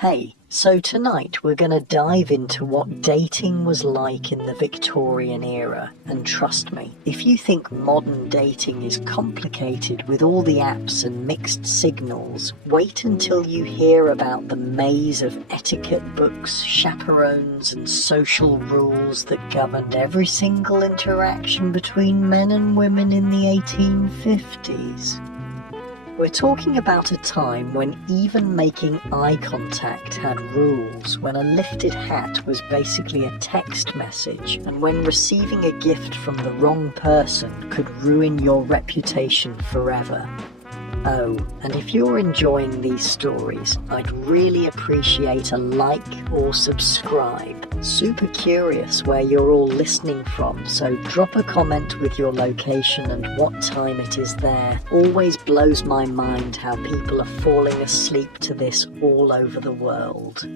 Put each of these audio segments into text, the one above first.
Hey, so tonight we're going to dive into what dating was like in the Victorian era. And trust me, if you think modern dating is complicated with all the apps and mixed signals, wait until you hear about the maze of etiquette books, chaperones, and social rules that governed every single interaction between men and women in the 1850s. We're talking about a time when even making eye contact had rules, when a lifted hat was basically a text message, and when receiving a gift from the wrong person could ruin your reputation forever. Oh, and if you're enjoying these stories, I'd really appreciate a like or subscribe. Super curious where you're all listening from, so drop a comment with your location and what time it is there. Always blows my mind how people are falling asleep to this all over the world.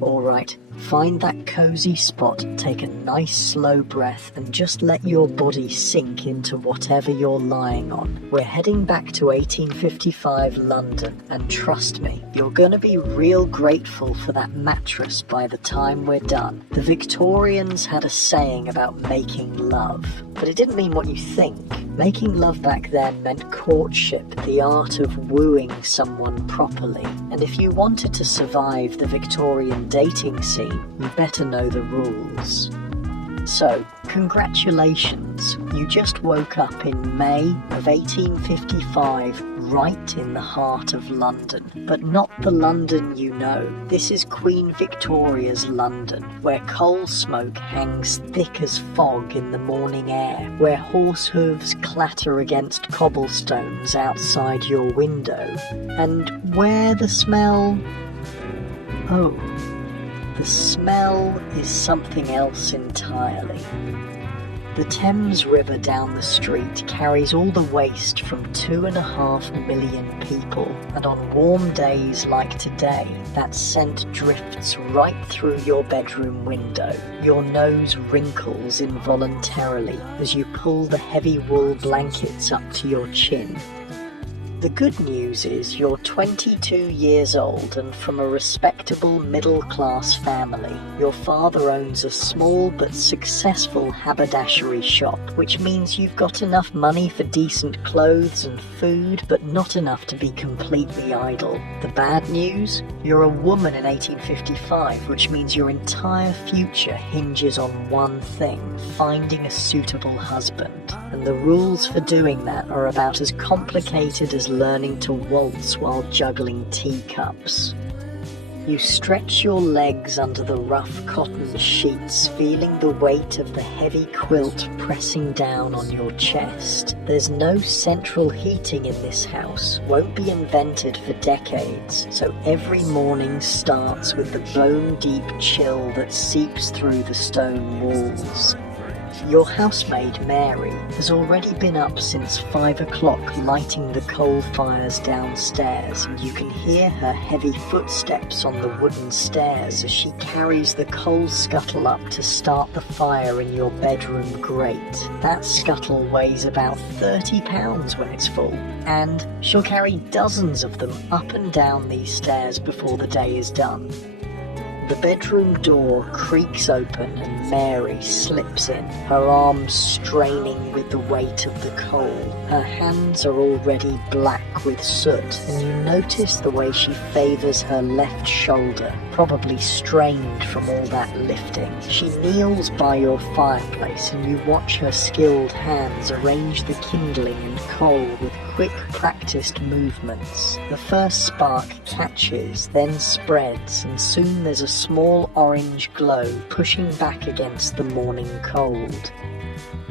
Alright, find that cozy spot, take a nice slow breath and just let your body sink into whatever you're lying on. We're heading back to 1855 London, and trust me, you're gonna be real grateful for that mattress by the time we're done. The Victorians had a saying about making love, but it didn't mean what you think. Making love back then meant courtship, the art of wooing someone properly. And if you wanted to survive the Victorian dating scene, you better know the rules. So, congratulations, you just woke up in May of 1855, right in the heart of London. But not the London you know. This is Queen Victoria's London, where coal smoke hangs thick as fog in the morning air, where horse hooves clatter against cobblestones outside your window, and where the smell... Oh, the smell is something else entirely. The Thames River down the street carries all the waste from 2.5 million people, and on warm days like today, that scent drifts right through your bedroom window. Your nose wrinkles involuntarily as you pull the heavy wool blankets up to your chin. The good news is you're 22 years old and from a respectable middle-class family. Your father owns a small but successful haberdashery shop, which means you've got enough money for decent clothes and food, but not enough to be completely idle. The bad news? You're a woman in 1855, which means your entire future hinges on one thing: finding a suitable husband. And the rules for doing that are about as complicated as learning to waltz while juggling teacups. You stretch your legs under the rough cotton sheets, feeling the weight of the heavy quilt pressing down on your chest. There's no central heating in this house, won't be invented for decades, so every morning starts with the bone-deep chill that seeps through the stone walls. Your housemaid, Mary, has already been up since 5 o'clock lighting the coal fires downstairs, and you can hear her heavy footsteps on the wooden stairs as she carries the coal scuttle up to start the fire in your bedroom grate. That scuttle weighs about 30 pounds when it's full, and she'll carry dozens of them up and down these stairs before the day is done. The bedroom door creaks open and Mary slips in, her arms straining with the weight of the coal. Her hands are already black with soot, and you notice the way she favours her left shoulder, probably strained from all that lifting. She kneels by your fireplace and you watch her skilled hands arrange the kindling and coal with quick, practiced movements. The first spark catches, then spreads, and soon there's a small orange glow pushing back against the morning cold.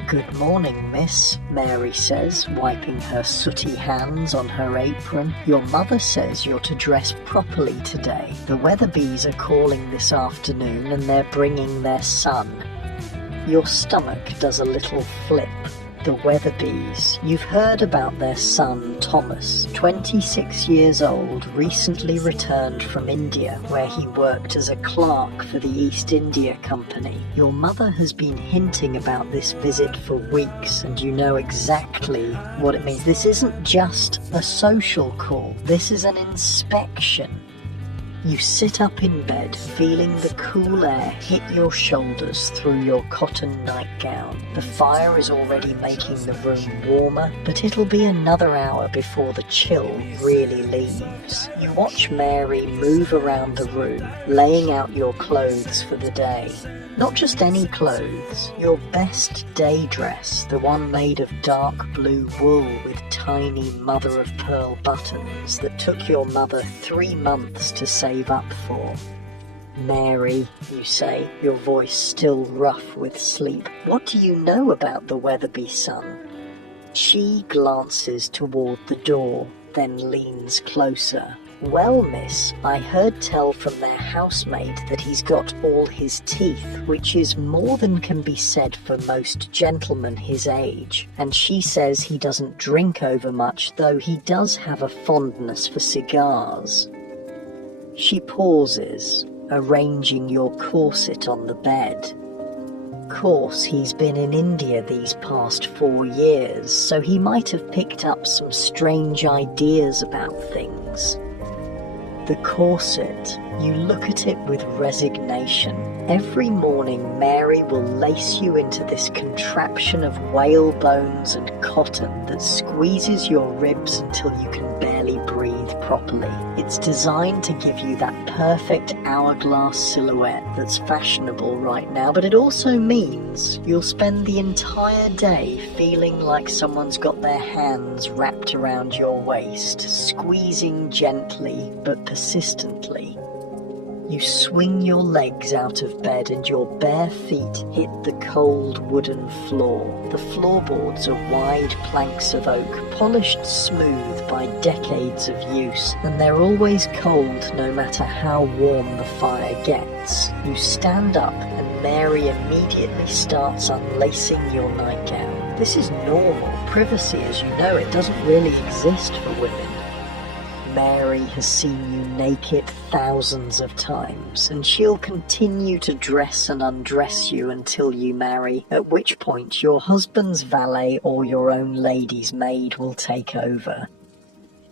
"Good morning, miss," Mary says, wiping her sooty hands on her apron. "Your mother says you're to dress properly today. The Weatherbees are calling this afternoon and they're bringing their son." Your stomach does a little flip. The Weatherbees. You've heard about their son, Thomas, 26 years old, recently returned from India, where he worked as a clerk for the East India Company. Your mother has been hinting about this visit for weeks, and you know exactly what it means. This isn't just a social call. This is an inspection. You sit up in bed, feeling the cool air hit your shoulders through your cotton nightgown. The fire is already making the room warmer, but it'll be another hour before the chill really leaves. You watch Mary move around the room, laying out your clothes for the day. Not just any clothes, your best day dress, the one made of dark blue wool with tiny mother-of-pearl buttons that took your mother 3 months to save up for. "Mary," you say, your voice still rough with sleep, "what do you know about the Weatherby son?" She glances toward the door, then leans closer. "Well, miss, I heard tell from their housemaid that he's got all his teeth, which is more than can be said for most gentlemen his age, and she says he doesn't drink over much, though he does have a fondness for cigars." She pauses, arranging your corset on the bed. Course, he's been in India these past 4 years, so he might have picked up some strange ideas about things. The corset, you look at it with resignation. Every morning Mary will lace you into this contraption of whale bones and cotton that squeezes your ribs until you can barely breathe properly. It's designed to give you that perfect hourglass silhouette that's fashionable right now, but it also means you'll spend the entire day feeling like someone's got their hands wrapped around your waist, squeezing gently but persistently. You swing your legs out of bed and your bare feet hit the cold wooden floor. The floorboards are wide planks of oak, polished smooth by decades of use, and they're always cold no matter how warm the fire gets. You stand up and Mary immediately starts unlacing your nightgown. This is normal. Privacy, as you know, it doesn't really exist for women. Mary has seen you naked thousands of times, and she'll continue to dress and undress you until you marry, at which point your husband's valet or your own lady's maid will take over.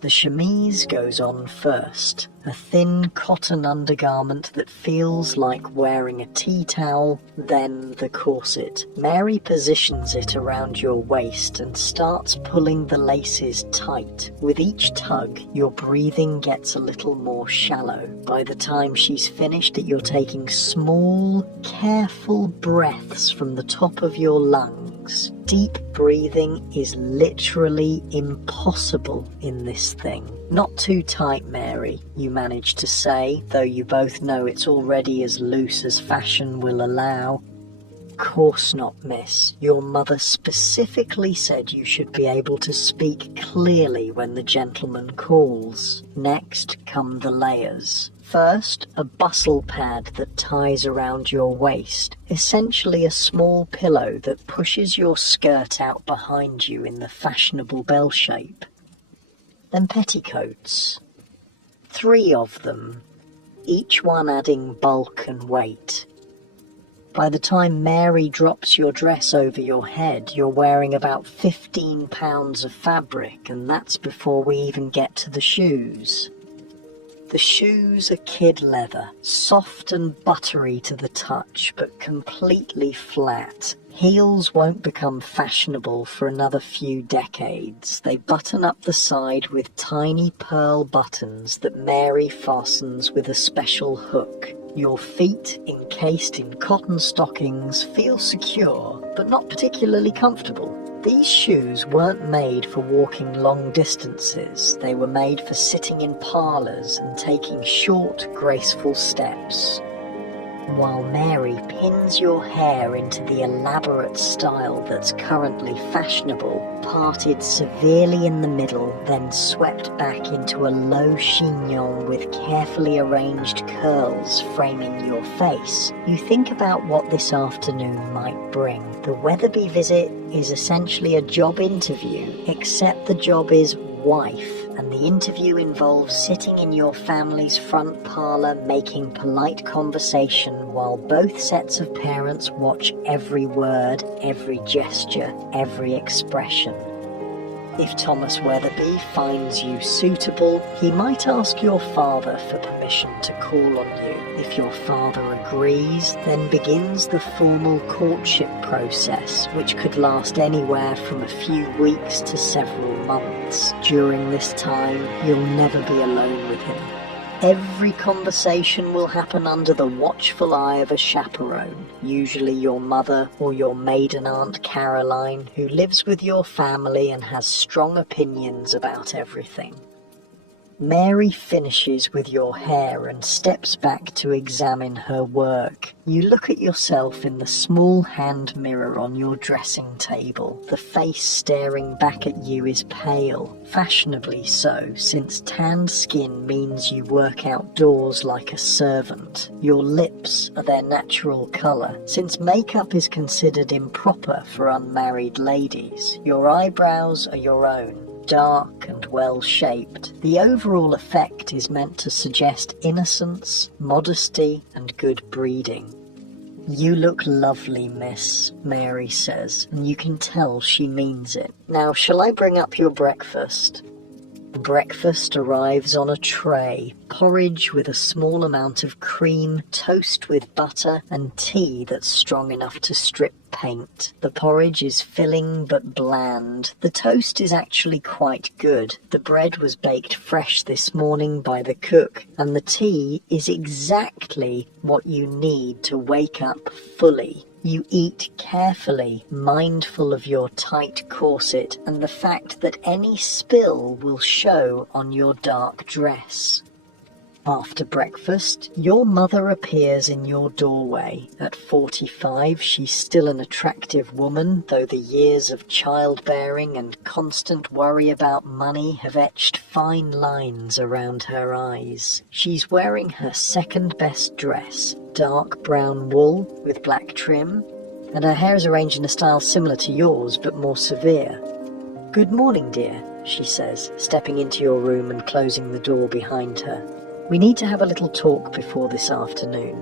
The chemise goes on first, a thin cotton undergarment that feels like wearing a tea towel, then the corset. Mary positions it around your waist and starts pulling the laces tight. With each tug, your breathing gets a little more shallow. By the time she's finished, you're taking small, careful breaths from the top of your lungs. Deep breathing is literally impossible in this thing. "Not too tight, Mary," you manage to say, though you both know it's already as loose as fashion will allow. "Course not, miss. Your mother specifically said you should be able to speak clearly when the gentleman calls." Next come the layers. First, a bustle pad that ties around your waist, essentially a small pillow that pushes your skirt out behind you in the fashionable bell shape. Then petticoats. 3 of them, each one adding bulk and weight. By the time Mary drops your dress over your head, you're wearing about 15 pounds of fabric, and that's before we even get to the shoes. The shoes are kid leather, soft and buttery to the touch, but completely flat. Heels won't become fashionable for another few decades. They button up the side with tiny pearl buttons that Mary fastens with a special hook. Your feet, encased in cotton stockings, feel secure, but not particularly comfortable. These shoes weren't made for walking long distances. They were made for sitting in parlours and taking short, graceful steps. While Mary pins your hair into the elaborate style that's currently fashionable, parted severely in the middle, then swept back into a low chignon with carefully arranged curls framing your face, you think about what this afternoon might bring. The Weatherby visit is essentially a job interview, except the job is wife, and the interview involves sitting in your family's front parlour making polite conversation while both sets of parents watch every word, every gesture, every expression. If Thomas Weatherby finds you suitable, he might ask your father for permission to call on you. If your father agrees, then begins the formal courtship process, which could last anywhere from a few weeks to several months. During this time, you'll never be alone with him. Every conversation will happen under the watchful eye of a chaperone, usually your mother or your maiden aunt Caroline, who lives with your family and has strong opinions about everything. Mary finishes with your hair and steps back to examine her work. You look at yourself in the small hand mirror on your dressing table. The face staring back at you is pale, fashionably so, since tanned skin means you work outdoors like a servant. Your lips are their natural colour, since makeup is considered improper for unmarried ladies. Your eyebrows are your own, dark and well-shaped. The overall effect is meant to suggest innocence, modesty, and good breeding. "You look lovely, miss," Mary says, and you can tell she means it. "Now, shall I bring up your breakfast?" Breakfast arrives on a tray: porridge with a small amount of cream, toast with butter, and tea that's strong enough to strip paint. The porridge is filling but bland. The toast is actually quite good. The bread was baked fresh this morning by the cook, and the tea is exactly what you need to wake up fully. You eat carefully, mindful of your tight corset and the fact that any spill will show on your dark dress. After breakfast, your mother appears in your doorway. At 45, she's still an attractive woman, though the years of childbearing and constant worry about money have etched fine lines around her eyes. She's wearing her second best dress, dark brown wool with black trim, and her hair is arranged in a style similar to yours, but more severe. "Good morning, dear," she says, stepping into your room and closing the door behind her. "We need to have a little talk before this afternoon."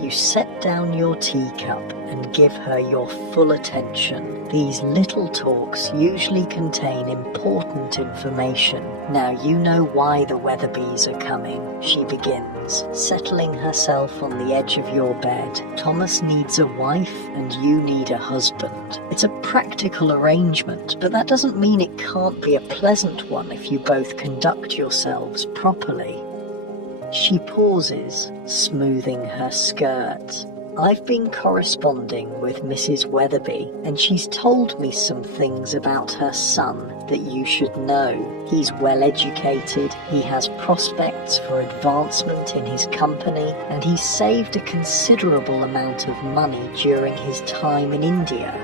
You set down your teacup and give her your full attention. These little talks usually contain important information. "Now you know why the Weatherbys are coming," she begins, settling herself on the edge of your bed. "Thomas needs a wife and you need a husband. It's a practical arrangement, but that doesn't mean it can't be a pleasant one if you both conduct yourselves properly." She pauses, smoothing her skirt. "I've been corresponding with Mrs. Weatherby, and she's told me some things about her son that you should know. He's well educated, he has prospects for advancement in his company, and he's saved a considerable amount of money during his time in India.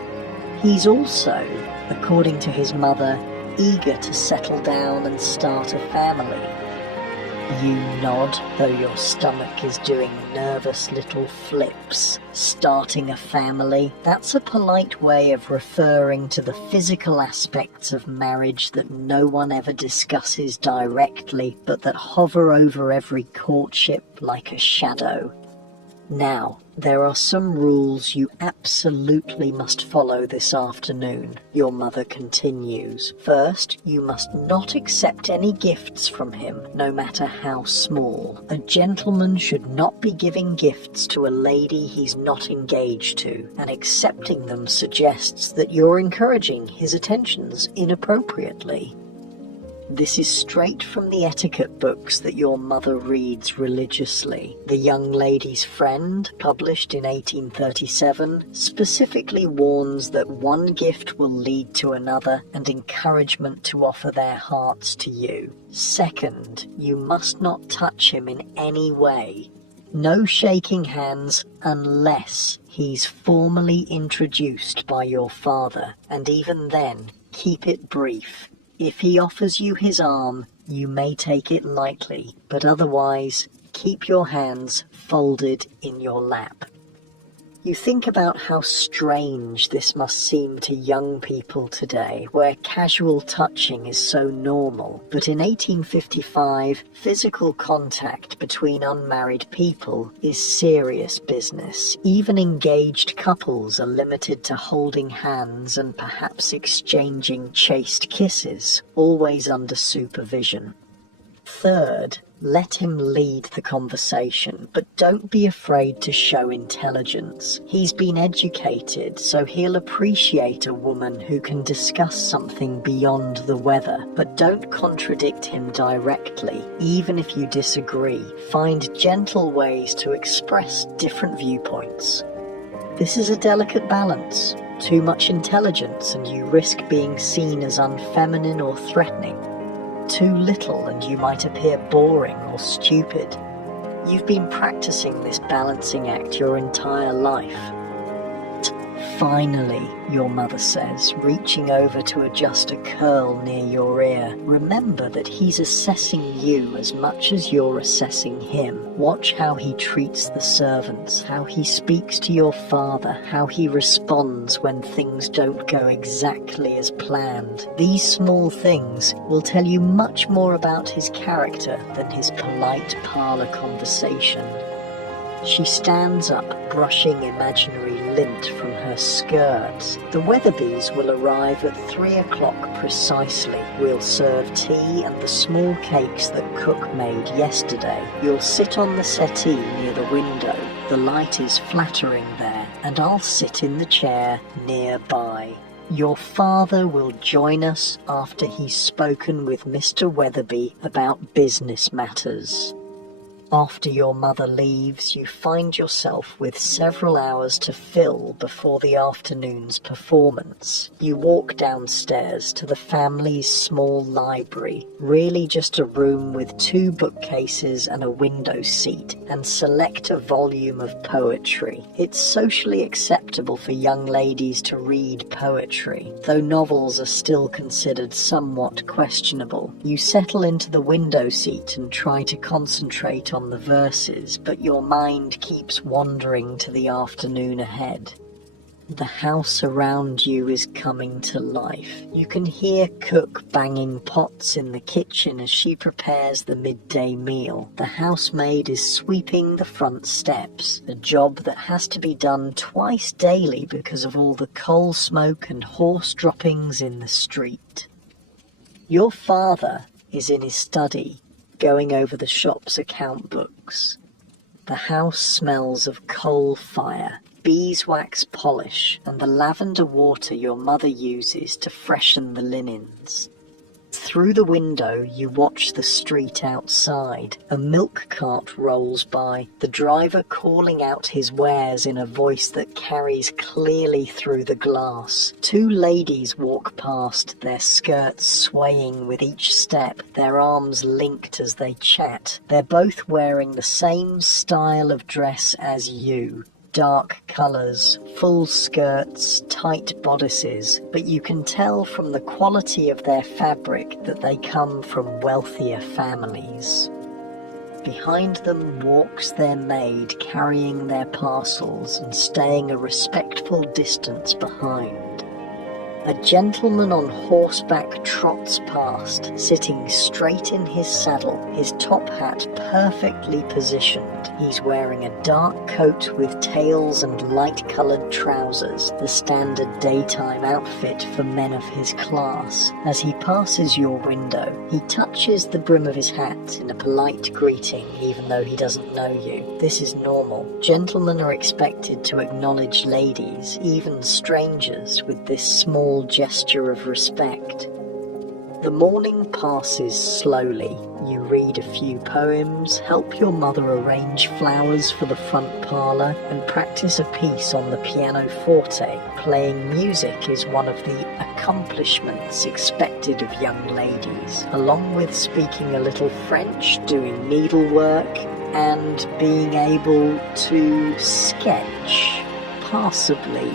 He's also, according to his mother, eager to settle down and start a family." You nod, though your stomach is doing nervous little flips. Starting a family, that's a polite way of referring to the physical aspects of marriage that no one ever discusses directly, but that hover over every courtship like a shadow. Now, there are some rules you absolutely must follow this afternoon, your mother continues. First, you must not accept any gifts from him, no matter how small. A gentleman should not be giving gifts to a lady he's not engaged to, and accepting them suggests that you're encouraging his attentions inappropriately. This is straight from the etiquette books that your mother reads religiously. The Young Lady's Friend, published in 1837, specifically warns that one gift will lead to another and encouragement to offer their hearts to you. Second, you must not touch him in any way. No shaking hands unless he's formally introduced by your father, and even then, keep it brief. If he offers you his arm, you may take it lightly, but otherwise, keep your hands folded in your lap. You think about how strange this must seem to young people today, where casual touching is so normal. But in 1855, physical contact between unmarried people is serious business. Even engaged couples are limited to holding hands and perhaps exchanging chaste kisses, always under supervision. Third, let him lead the conversation, but don't be afraid to show intelligence. He's been educated, so he'll appreciate a woman who can discuss something beyond the weather, but don't contradict him directly, even if you disagree. Find gentle ways to express different viewpoints. This is a delicate balance. Too much intelligence and you risk being seen as unfeminine or threatening. Too little and you might appear boring or stupid. You've been practicing this balancing act your entire life. Finally, your mother says, reaching over to adjust a curl near your ear. Remember that he's assessing you as much as you're assessing him. Watch how he treats the servants, how he speaks to your father, how he responds when things don't go exactly as planned. These small things will tell you much more about his character than his polite parlour conversation. She stands up, brushing imaginary lint from her skirts. The Weatherbees will arrive at 3 o'clock precisely. We'll serve tea and the small cakes that Cook made yesterday. You'll sit on the settee near the window. The light is flattering there, and I'll sit in the chair nearby. Your father will join us after he's spoken with Mr. Weatherby about business matters. After your mother leaves, you find yourself with several hours to fill before the afternoon's performance. You walk downstairs to the family's small library, really just a room with 2 bookcases and a window seat, and select a volume of poetry. It's socially acceptable for young ladies to read poetry, though novels are still considered somewhat questionable. You settle into the window seat and try to concentrate on the verses, but your mind keeps wandering to the afternoon ahead. The house around you is coming to life. You can hear Cook banging pots in the kitchen as she prepares the midday meal. The housemaid is sweeping the front steps, a job that has to be done twice daily because of all the coal smoke and horse droppings in the street. Your father is in his study, going over the shop's account books. The house smells of coal fire, beeswax polish, and the lavender water your mother uses to freshen the linens. Through the window, you watch the street outside. A milk cart rolls by, the driver calling out his wares in a voice that carries clearly through the glass. 2 ladies walk past, their skirts swaying with each step, their arms linked as they chat. They're both wearing the same style of dress as you. Dark colours, full skirts, tight bodices, but you can tell from the quality of their fabric that they come from wealthier families. Behind them walks their maid carrying their parcels and staying a respectful distance behind. A gentleman on horseback trots past, sitting straight in his saddle, his top hat perfectly positioned. He's wearing a dark coat with tails and light-coloured trousers, the standard daytime outfit for men of his class. As he passes your window, he touches the brim of his hat in a polite greeting, even though he doesn't know you. This is normal. Gentlemen are expected to acknowledge ladies, even strangers, with this small gesture of respect. The morning passes slowly. You read a few poems, help your mother arrange flowers for the front parlour, and practice a piece on the pianoforte. Playing music is one of the accomplishments expected of young ladies, along with speaking a little French, doing needlework, and being able to sketch passably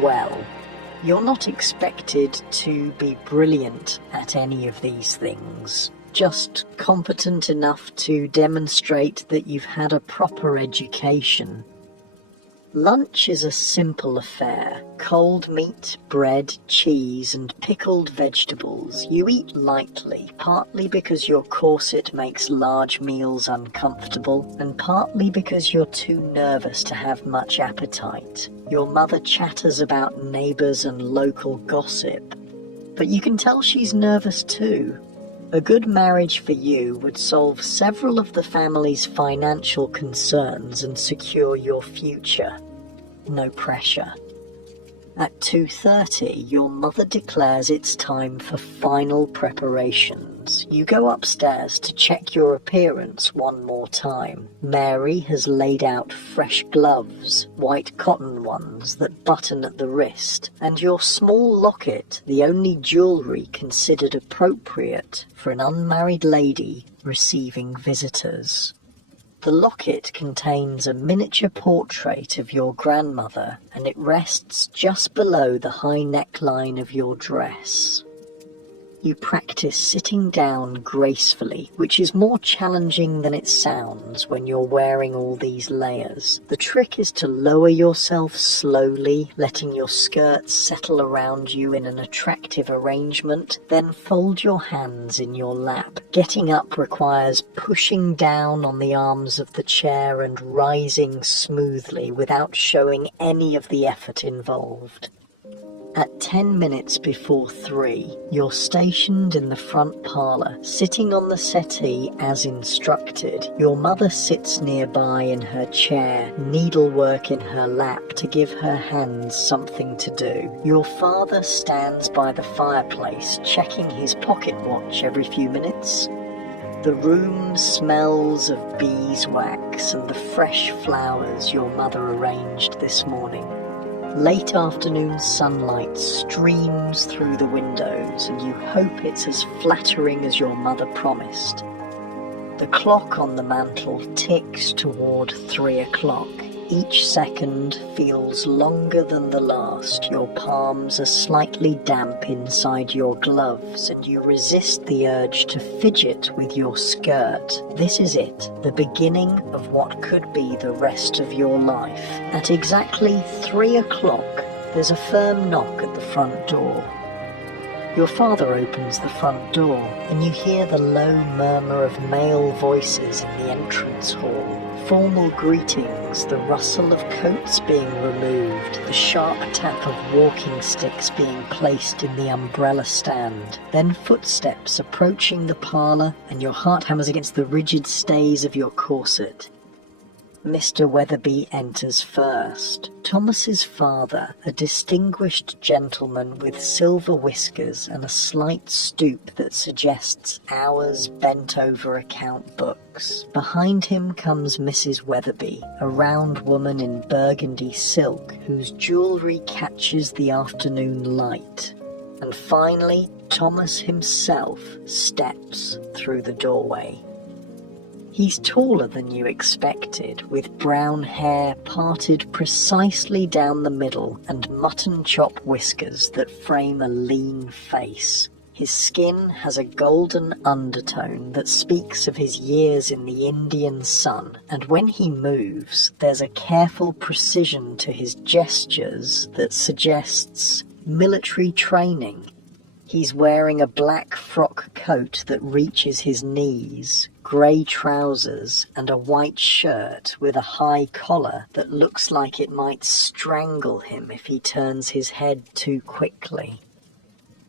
well. You're not expected to be brilliant at any of these things, just competent enough to demonstrate that you've had a proper education. Lunch is a simple affair. Cold meat, bread, cheese, and pickled vegetables. You eat lightly, partly because your corset makes large meals uncomfortable, and partly because you're too nervous to have much appetite. Your mother chatters about neighbours and local gossip, but you can tell she's nervous too. A good marriage for you would solve several of the family's financial concerns and secure your future. No pressure. At 2:30, your mother declares it's time for final preparations. You go upstairs to check your appearance one more time. Mary has laid out fresh gloves, white cotton ones that button at the wrist, and your small locket, the only jewellery considered appropriate for an unmarried lady receiving visitors. The locket contains a miniature portrait of your grandmother, and it rests just below the high neckline of your dress. You practice sitting down gracefully, which is more challenging than it sounds when you're wearing all these layers. The trick is to lower yourself slowly, letting your skirts settle around you in an attractive arrangement, then fold your hands in your lap. Getting up requires pushing down on the arms of the chair and rising smoothly without showing any of the effort involved. At 10 minutes before 3, you're stationed in the front parlour, sitting on the settee as instructed. Your mother sits nearby in her chair, needlework in her lap to give her hands something to do. Your father stands by the fireplace, checking his pocket watch every few minutes. The room smells of beeswax and the fresh flowers your mother arranged this morning. Late afternoon sunlight streams through the windows, and you hope it's as flattering as your mother promised. The clock on the mantel ticks toward 3 o'clock. Each second feels longer than the last. Your palms are slightly damp inside your gloves, and you resist the urge to fidget with your skirt. This is it, the beginning of what could be the rest of your life. At exactly 3 o'clock, there's a firm knock at the front door. Your father opens the front door, and you hear the low murmur of male voices in the entrance hall. Formal greetings, the rustle of coats being removed, the sharp tap of walking sticks being placed in the umbrella stand, then footsteps approaching the parlour, and your heart hammers against the rigid stays of your corset. Mr. Weatherby enters first. Thomas's father, a distinguished gentleman with silver whiskers and a slight stoop that suggests hours bent over account books. Behind him comes Mrs. Weatherby, a round woman in burgundy silk whose jewellery catches the afternoon light. And finally, Thomas himself steps through the doorway. He's taller than you expected, with brown hair parted precisely down the middle and mutton chop whiskers that frame a lean face. His skin has a golden undertone that speaks of his years in the Indian sun, and when he moves, there's a careful precision to his gestures that suggests military training. He's wearing a black frock coat that reaches his knees, grey trousers, and a white shirt with a high collar that looks like it might strangle him if he turns his head too quickly.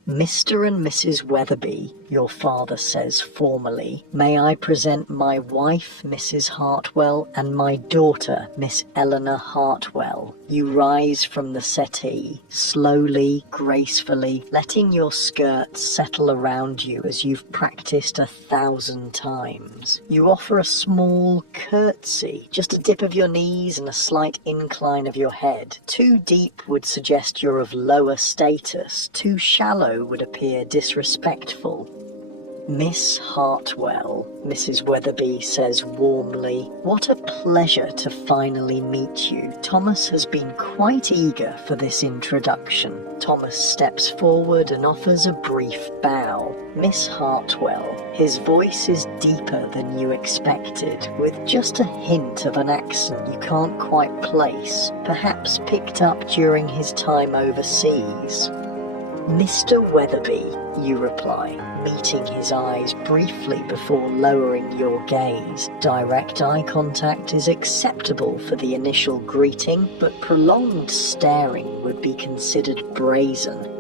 Mr. and Mrs. Weatherby, your father says formally, may I present my wife, Mrs. Hartwell, and my daughter, Miss Eleanor Hartwell. You rise from the settee, slowly, gracefully, letting your skirts settle around you as you've practiced 1,000 times. You offer a small curtsy, just a dip of your knees and a slight incline of your head. Too deep would suggest you're of lower status, too shallow would appear disrespectful. Miss Hartwell, Mrs. Weatherby says warmly, what a pleasure to finally meet you. Thomas has been quite eager for this introduction. Thomas steps forward and offers a brief bow. Miss Hartwell, his voice is deeper than you expected, with just a hint of an accent you can't quite place, perhaps picked up during his time overseas. Mr. Weatherby, you reply, meeting his eyes briefly before lowering your gaze. Direct eye contact is acceptable for the initial greeting, but prolonged staring would be considered brazen.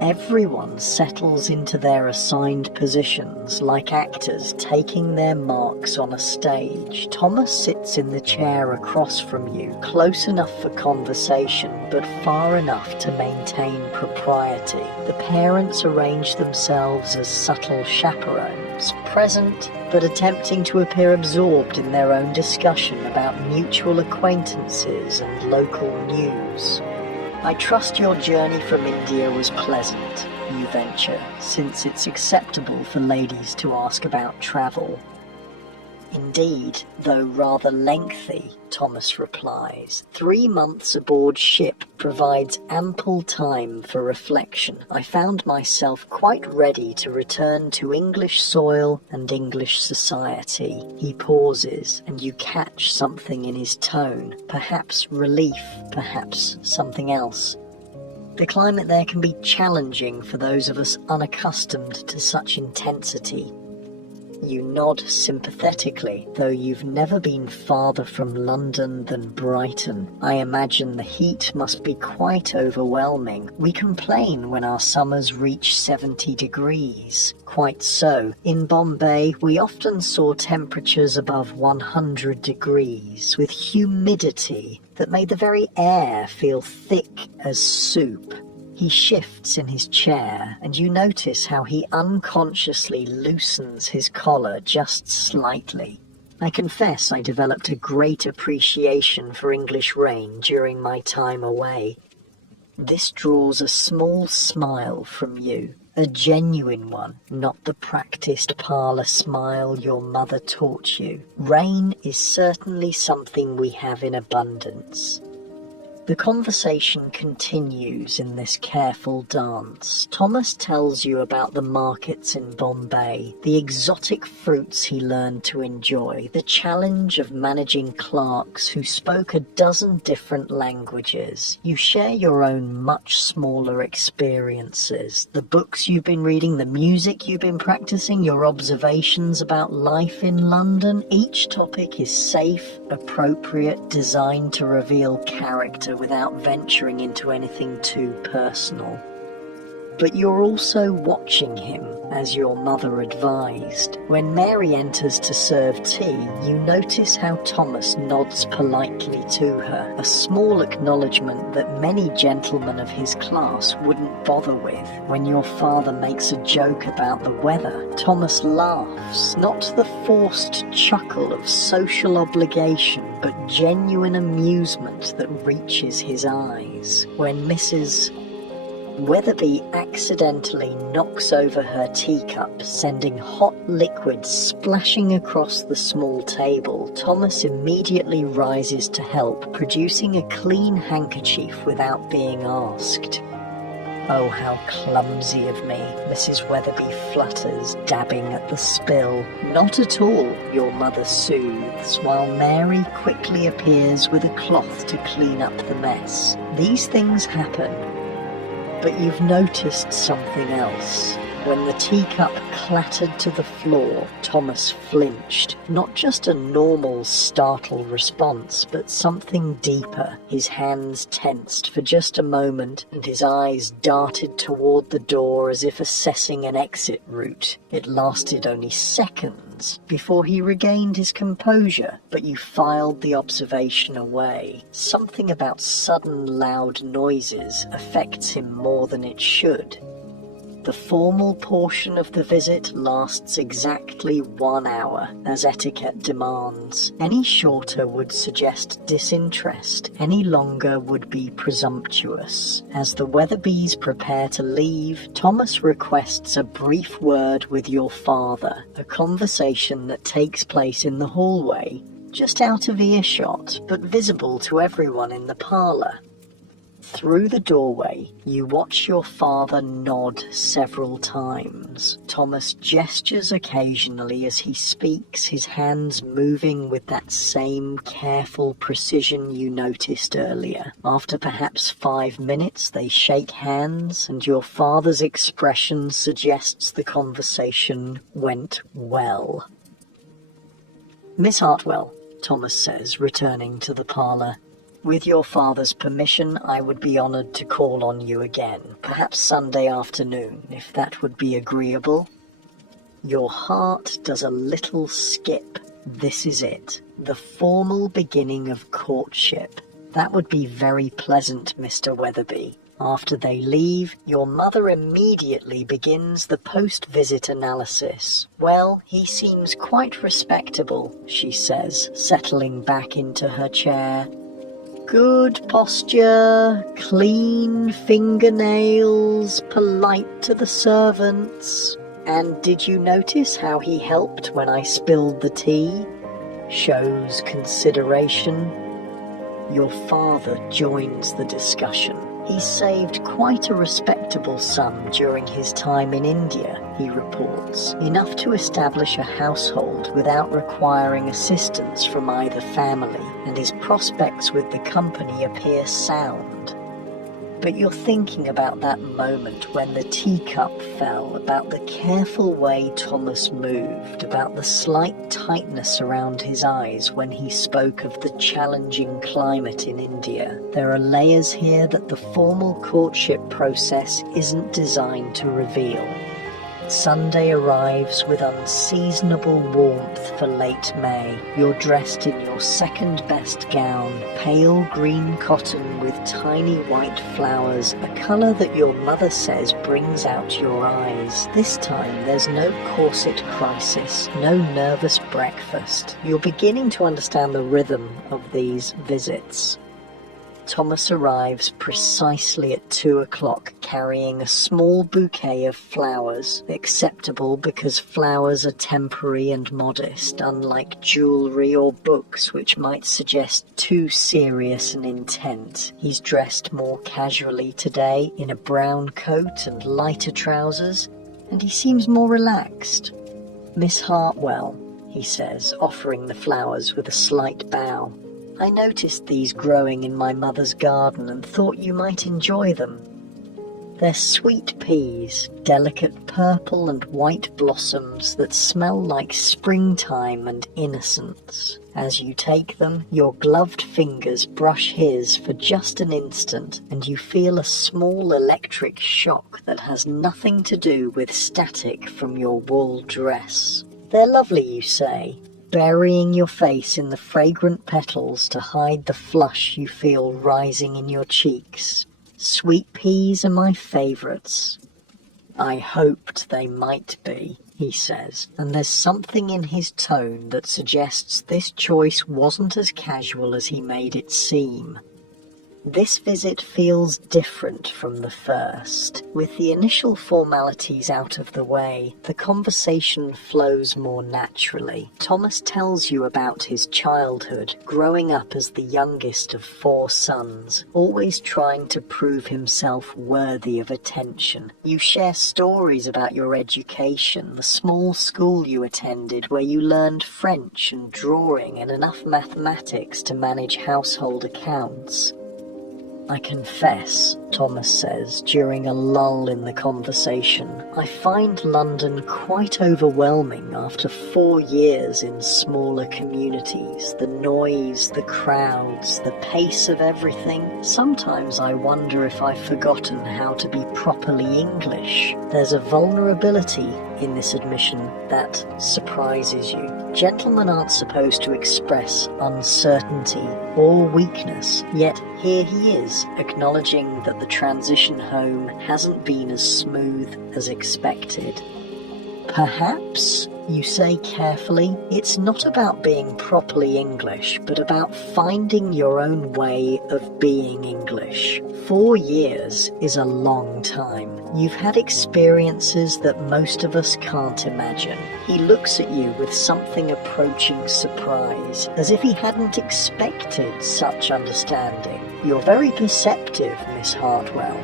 Everyone settles into their assigned positions like actors taking their marks on a stage. Thomas sits in the chair across from you, close enough for conversation, but far enough to maintain propriety. The parents arrange themselves as subtle chaperones, present but attempting to appear absorbed in their own discussion about mutual acquaintances and local news. I trust your journey from India was pleasant, you venture, since it's acceptable for ladies to ask about travel. Indeed, though rather lengthy, Thomas replies. 3 months aboard ship provides ample time for reflection. I found myself quite ready to return to English soil and English society. He pauses, and you catch something in his tone, perhaps relief, perhaps something else. The climate there can be challenging for those of us unaccustomed to such intensity. You nod sympathetically, though you've never been farther from London than Brighton. I imagine the heat must be quite overwhelming. We complain when our summers reach 70 degrees. Quite so. In Bombay, we often saw temperatures above 100 degrees, with humidity that made the very air feel thick as soup. He shifts in his chair, and you notice how he unconsciously loosens his collar just slightly. I confess I developed a great appreciation for English rain during my time away. This draws a small smile from you, a genuine one, not the practiced parlour smile your mother taught you. Rain is certainly something we have in abundance. The conversation continues in this careful dance. Thomas tells you about the markets in Bombay, the exotic fruits he learned to enjoy, the challenge of managing clerks who spoke a dozen different languages. You share your own much smaller experiences, the books you've been reading, the music you've been practicing, your observations about life in London. Each topic is safe, appropriate, designed to reveal character without venturing into anything too personal. But you're also watching him, as your mother advised. When Mary enters to serve tea, you notice how Thomas nods politely to her, a small acknowledgement that many gentlemen of his class wouldn't bother with. When your father makes a joke about the weather, Thomas laughs, not the forced chuckle of social obligation, but genuine amusement that reaches his eyes. When Mrs. Weatherby accidentally knocks over her teacup, sending hot liquid splashing across the small table, Thomas immediately rises to help, producing a clean handkerchief without being asked. Oh, how clumsy of me, Mrs. Weatherby flutters, dabbing at the spill. Not at all, your mother soothes, while Mary quickly appears with a cloth to clean up the mess. These things happen. But you've noticed something else. When the teacup clattered to the floor, Thomas flinched. Not just a normal startled response, but something deeper. His hands tensed for just a moment, and his eyes darted toward the door as if assessing an exit route. It lasted only seconds before he regained his composure, but you filed the observation away. Something about sudden loud noises affects him more than it should. The formal portion of the visit lasts exactly 1 hour, as etiquette demands. Any shorter would suggest disinterest, any longer would be presumptuous. As the Weatherbees prepare to leave, Thomas requests a brief word with your father, a conversation that takes place in the hallway, just out of earshot, but visible to everyone in the parlour. Through the doorway, you watch your father nod several times. Thomas gestures occasionally as he speaks, his hands moving with that same careful precision you noticed earlier. After perhaps 5 minutes, they shake hands, and your father's expression suggests the conversation went well. "Miss Hartwell," Thomas says, returning to the parlour, "with your father's permission, I would be honoured to call on you again, perhaps Sunday afternoon, if that would be agreeable." Your heart does a little skip. This is it, the formal beginning of courtship. That would be very pleasant, Mr. Weatherby. After they leave, your mother immediately begins the post-visit analysis. "Well, he seems quite respectable," she says, settling back into her chair. "Good posture, clean fingernails, polite to the servants. And did you notice how he helped when I spilled the tea? Shows consideration." Your father joins the discussion. "He saved quite a respectable sum during his time in India," he reports, "enough to establish a household without requiring assistance from either family, and his prospects with the company appear sound." But you're thinking about that moment when the teacup fell, about the careful way Thomas moved, about the slight tightness around his eyes when he spoke of the challenging climate in India. There are layers here that the formal courtship process isn't designed to reveal. Sunday arrives with unseasonable warmth for late May. You're dressed in your second best gown, pale green cotton with tiny white flowers, a colour that your mother says brings out your eyes. This time there's no corset crisis, no nervous breakfast. You're beginning to understand the rhythm of these visits. Thomas arrives precisely at 2 o'clock, carrying a small bouquet of flowers, acceptable because flowers are temporary and modest, unlike jewellery or books which might suggest too serious an intent. He's dressed more casually today, in a brown coat and lighter trousers, and he seems more relaxed. "Miss Hartwell," he says, offering the flowers with a slight bow. "I noticed these growing in my mother's garden and thought you might enjoy them. They're sweet peas, delicate purple and white blossoms that smell like springtime and innocence. As you take them, your gloved fingers brush his for just an instant, and you feel a small electric shock that has nothing to do with static from your wool dress. They're lovely, you say, burying your face in the fragrant petals to hide the flush you feel rising in your cheeks. Sweet peas are my favourites. I hoped they might be, he says, and there's something in his tone that suggests this choice wasn't as casual as he made it seem. This visit feels different from the first. With the initial formalities out of the way, the conversation flows more naturally. Thomas tells you about his childhood, growing up as the youngest of 4 sons, always trying to prove himself worthy of attention. You share stories about your education, the small school you attended where you learned French and drawing and enough mathematics to manage household accounts. I confess, Thomas says during a lull in the conversation, I find London quite overwhelming after 4 years in smaller communities. The noise, the crowds, the pace of everything. Sometimes I wonder if I've forgotten how to be properly English. There's a vulnerability, in this admission that surprises you. Gentlemen aren't supposed to express uncertainty or weakness, yet here he is, acknowledging that the transition home hasn't been as smooth as expected. Perhaps, you say carefully, it's not about being properly English, but about finding your own way of being English. 4 years is a long time. You've had experiences that most of us can't imagine. He looks at you with something approaching surprise, as if he hadn't expected such understanding. You're very perceptive, Miss Hartwell.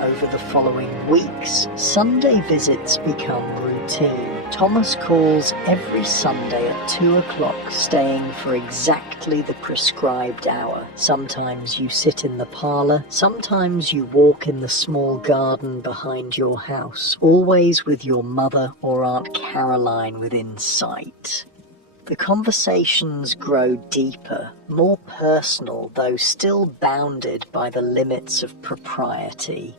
Over the following weeks, Sunday visits become routine. Thomas calls every Sunday at 2 o'clock, staying for exactly the prescribed hour. Sometimes you sit in the parlour, sometimes you walk in the small garden behind your house, always with your mother or Aunt Caroline within sight. The conversations grow deeper, more personal, though still bounded by the limits of propriety.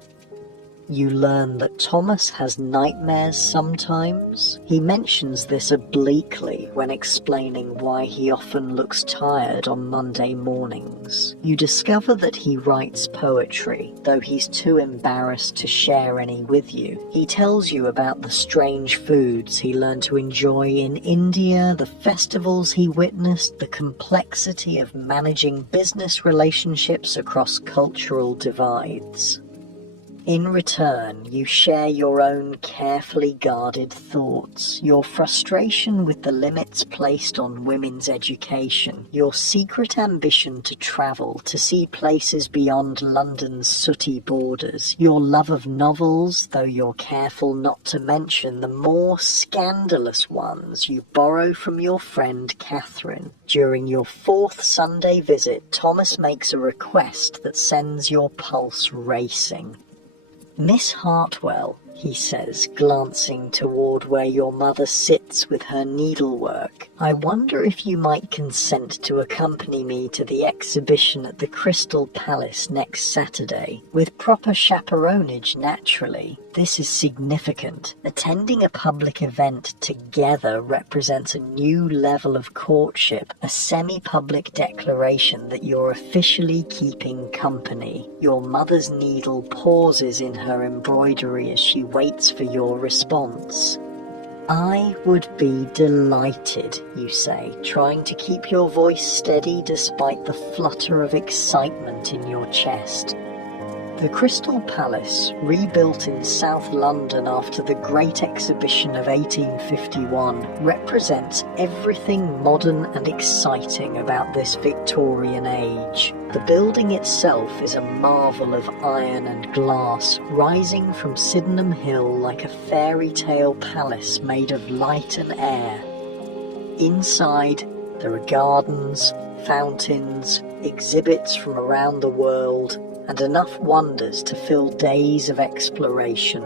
You learn that Thomas has nightmares sometimes. He mentions this obliquely when explaining why he often looks tired on Monday mornings. You discover that he writes poetry, though he's too embarrassed to share any with you. He tells you about the strange foods he learned to enjoy in India, the festivals he witnessed, the complexity of managing business relationships across cultural divides. In return, you share your own carefully guarded thoughts, your frustration with the limits placed on women's education, your secret ambition to travel, to see places beyond London's sooty borders, your love of novels, though you're careful not to mention the more scandalous ones you borrow from your friend Catherine. During your 4th Sunday visit, Thomas makes a request that sends your pulse racing. Miss Hartwell, he says, glancing toward where your mother sits with her needlework, I wonder if you might consent to accompany me to the exhibition at the Crystal Palace next Saturday, with proper chaperonage naturally. This is significant. Attending a public event together represents a new level of courtship, a semi-public declaration that you're officially keeping company. Your mother's needle pauses in her embroidery as she waits for your response. I would be delighted, you say, trying to keep your voice steady despite the flutter of excitement in your chest. The Crystal Palace, rebuilt in South London after the Great Exhibition of 1851, represents everything modern and exciting about this Victorian age. The building itself is a marvel of iron and glass, rising from Sydenham Hill like a fairy tale palace made of light and air. Inside, there are gardens, fountains, exhibits from around the world, and enough wonders to fill days of exploration.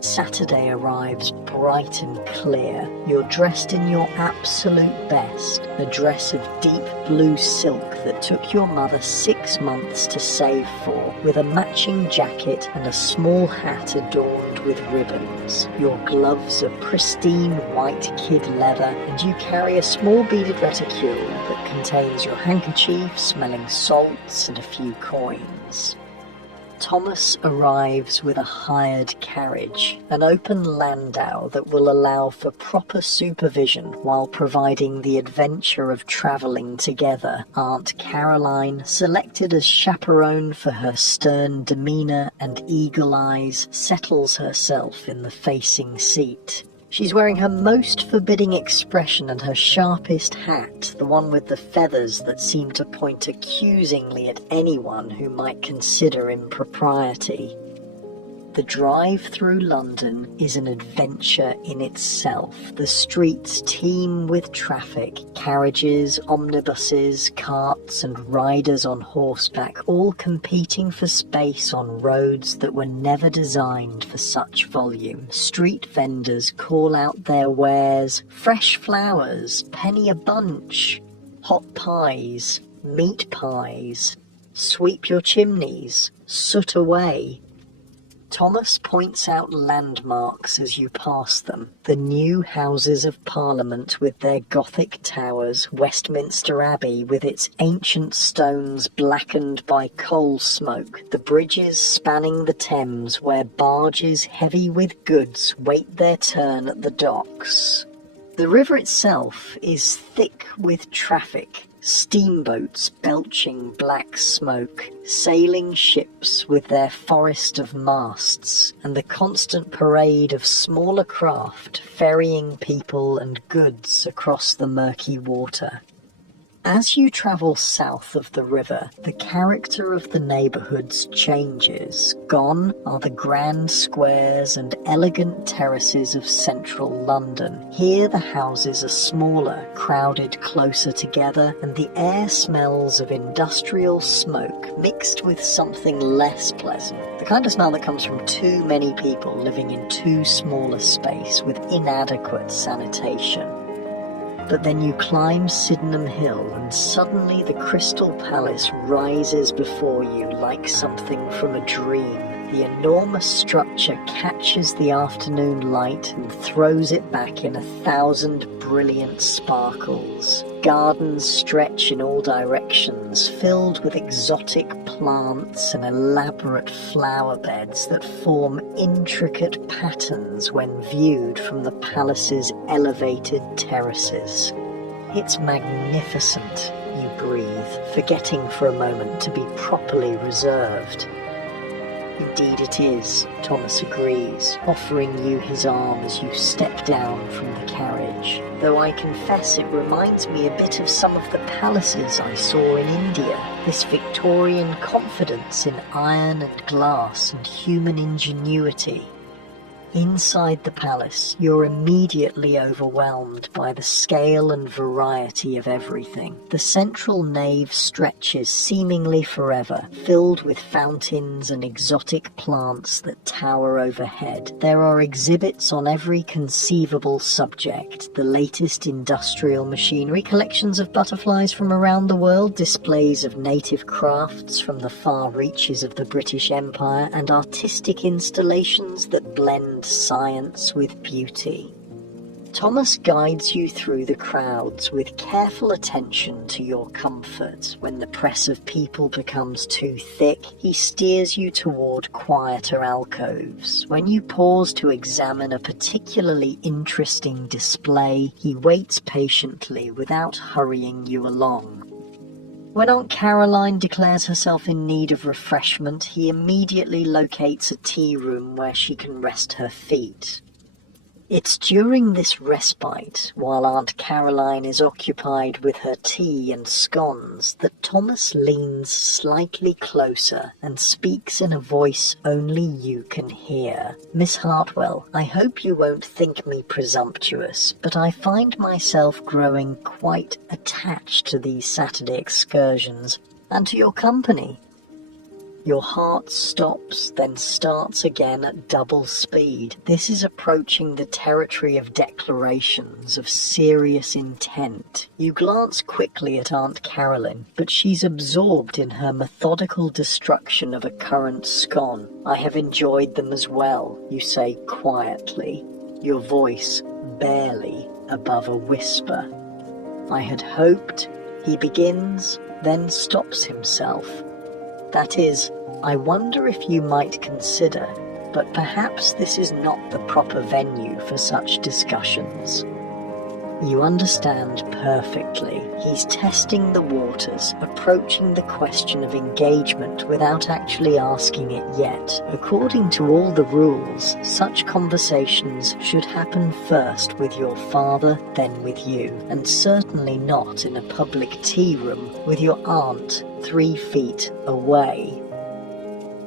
Saturday arrives bright and clear. You're dressed in your absolute best, a dress of deep blue silk that took your mother 6 months to save for, with a matching jacket and a small hat adorned with ribbons. Your gloves are pristine white kid leather, and you carry a small beaded reticule that contains your handkerchief, smelling salts, and a few coins. Thomas arrives with a hired carriage, an open landau that will allow for proper supervision while providing the adventure of travelling together. Aunt Caroline, selected as chaperone for her stern demeanour and eagle eyes, settles herself in the facing seat. She's wearing her most forbidding expression and her sharpest hat, the one with the feathers that seem to point accusingly at anyone who might consider impropriety. The drive through London is an adventure in itself. The streets teem with traffic, carriages, omnibuses, carts and riders on horseback, all competing for space on roads that were never designed for such volume. Street vendors call out their wares: fresh flowers, penny a bunch, hot pies, meat pies, sweep your chimneys, soot away. Thomas points out landmarks as you pass them. The new Houses of Parliament with their Gothic towers, Westminster Abbey with its ancient stones blackened by coal smoke, the bridges spanning the Thames where barges heavy with goods wait their turn at the docks. The river itself is thick with traffic. Steamboats belching black smoke, sailing ships with their forest of masts, and the constant parade of smaller craft ferrying people and goods across the murky water. As you travel south of the river, the character of the neighbourhoods changes. Gone are the grand squares and elegant terraces of central London. Here the houses are smaller, crowded closer together, and the air smells of industrial smoke mixed with something less pleasant. The kind of smell that comes from too many people living in too small a space with inadequate sanitation. But then you climb Sydenham Hill and suddenly the Crystal Palace rises before you like something from a dream. The enormous structure catches the afternoon light and throws it back in 1,000 brilliant sparkles. Gardens stretch in all directions, filled with exotic plants and elaborate flower beds that form intricate patterns when viewed from the palace's elevated terraces. It's magnificent, you breathe, forgetting for a moment to be properly reserved. Indeed it is, Thomas agrees, offering you his arm as you step down from the carriage. Though I confess it reminds me a bit of some of the palaces I saw in India. This Victorian confidence in iron and glass and human ingenuity. Inside the palace, you're immediately overwhelmed by the scale and variety of everything. The central nave stretches seemingly forever, filled with fountains and exotic plants that tower overhead. There are exhibits on every conceivable subject, the latest industrial machinery, collections of butterflies from around the world, displays of native crafts from the far reaches of the British Empire, and artistic installations that blend science with beauty. Thomas guides you through the crowds with careful attention to your comfort. When the press of people becomes too thick, he steers you toward quieter alcoves. When you pause to examine a particularly interesting display, he waits patiently without hurrying you along. When Aunt Caroline declares herself in need of refreshment, he immediately locates a tea room where she can rest her feet. It's during this respite, while Aunt Caroline is occupied with her tea and scones, that Thomas leans slightly closer and speaks in a voice only you can hear. "Miss Hartwell, I hope you won't think me presumptuous, but I find myself growing quite attached to these Saturday excursions and to your company." Your heart stops, then starts again at double speed. This is approaching the territory of declarations, of serious intent. You glance quickly at Aunt Caroline, but she's absorbed in her methodical destruction of a currant scone. "I have enjoyed them as well," you say quietly, your voice barely above a whisper. "I had hoped," he begins, then stops himself. "That is, I wonder if you might consider, but perhaps this is not the proper venue for such discussions." You understand perfectly. He's testing the waters, approaching the question of engagement without actually asking it yet. According to all the rules, such conversations should happen first with your father, then with you, and certainly not in a public tea room with your aunt 3 feet away.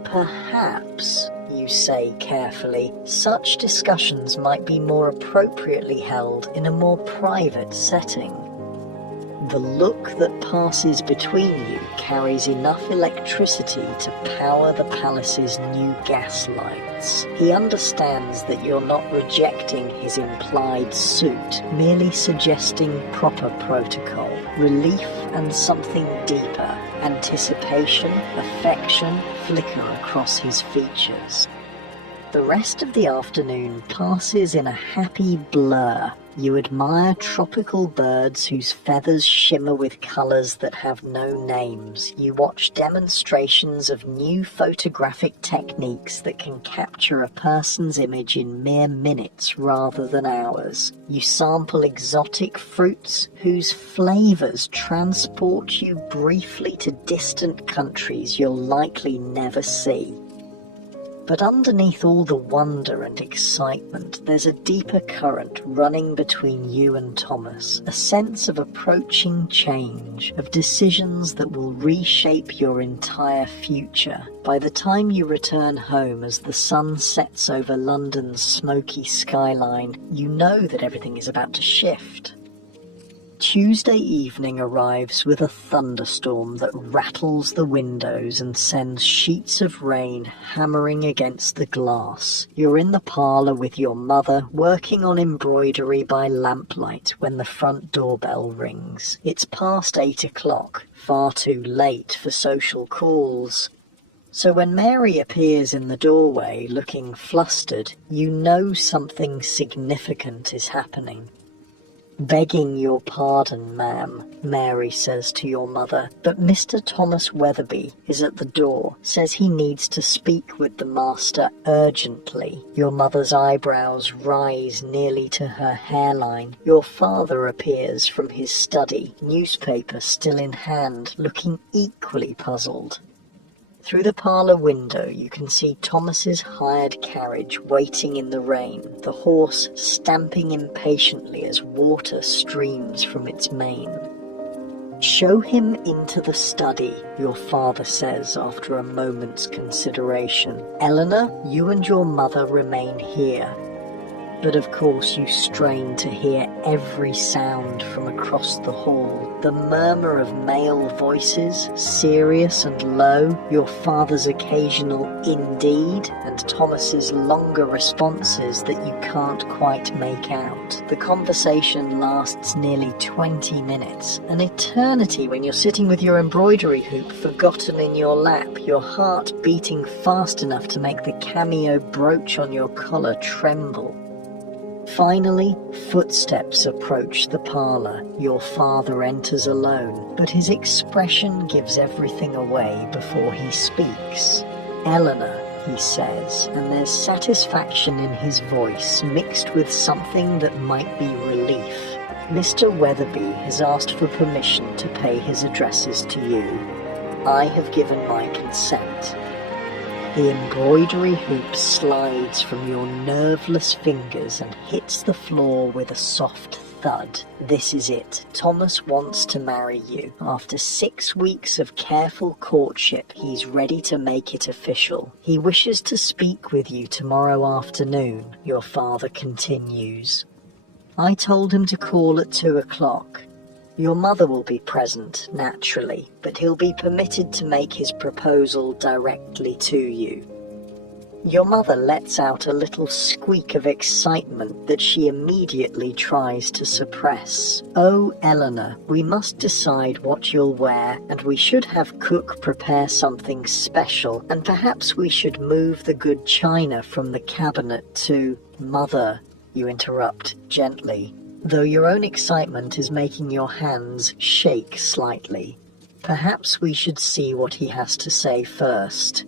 "Perhaps," you say carefully, "such discussions might be more appropriately held in a more private setting." The look that passes between you carries enough electricity to power the palace's new gas lights. He understands that you're not rejecting his implied suit, merely suggesting proper protocol, relief and something deeper. Anticipation, affection flicker across his features. The rest of the afternoon passes in a happy blur. You admire tropical birds whose feathers shimmer with colours that have no names. You watch demonstrations of new photographic techniques that can capture a person's image in mere minutes rather than hours. You sample exotic fruits whose flavours transport you briefly to distant countries you'll likely never see. But underneath all the wonder and excitement, there's a deeper current running between you and Thomas, a sense of approaching change, of decisions that will reshape your entire future. By the time you return home as the sun sets over London's smoky skyline, you know that everything is about to shift. Tuesday evening arrives with a thunderstorm that rattles the windows and sends sheets of rain hammering against the glass. You're in the parlour with your mother, working on embroidery by lamplight when the front doorbell rings. It's past 8 o'clock, far too late for social calls. So when Mary appears in the doorway looking flustered, you know something significant is happening. "Begging your pardon, ma'am," Mary says to your mother, "but Mr. Thomas Weatherby is at the door, says he needs to speak with the master urgently." Your mother's eyebrows rise nearly to her hairline. Your father appears from his study, newspaper still in hand, looking equally puzzled. Through the parlour window you can see Thomas's hired carriage waiting in the rain, the horse stamping impatiently as water streams from its mane. "Show him into the study," your father says after a moment's consideration. "Eleanor, you and your mother remain here." But of course you strain to hear every sound from across the hall. The murmur of male voices, serious and low, your father's occasional "indeed," and Thomas's longer responses that you can't quite make out. The conversation lasts nearly 20 minutes, an eternity when you're sitting with your embroidery hoop forgotten in your lap, your heart beating fast enough to make the cameo brooch on your collar tremble. Finally, footsteps approach the parlour. Your father enters alone, but his expression gives everything away before he speaks. "Eleanor," he says, and there's satisfaction in his voice mixed with something that might be relief. "Mr. Weatherby has asked for permission to pay his addresses to you. I have given my consent." The embroidery hoop slides from your nerveless fingers and hits the floor with a soft thud. This is it. Thomas wants to marry you. After 6 weeks of careful courtship, he's ready to make it official. He wishes to speak with you tomorrow afternoon, your father continues. "I told him to call at 2 o'clock. Your mother will be present, naturally, but he'll be permitted to make his proposal directly to you." Your mother lets out a little squeak of excitement that she immediately tries to suppress. "Oh, Eleanor, we must decide what you'll wear, and we should have cook prepare something special, and perhaps we should move the good china from the cabinet to—" "Mother," you interrupt gently, though your own excitement is making your hands shake slightly. "Perhaps we should see what he has to say first."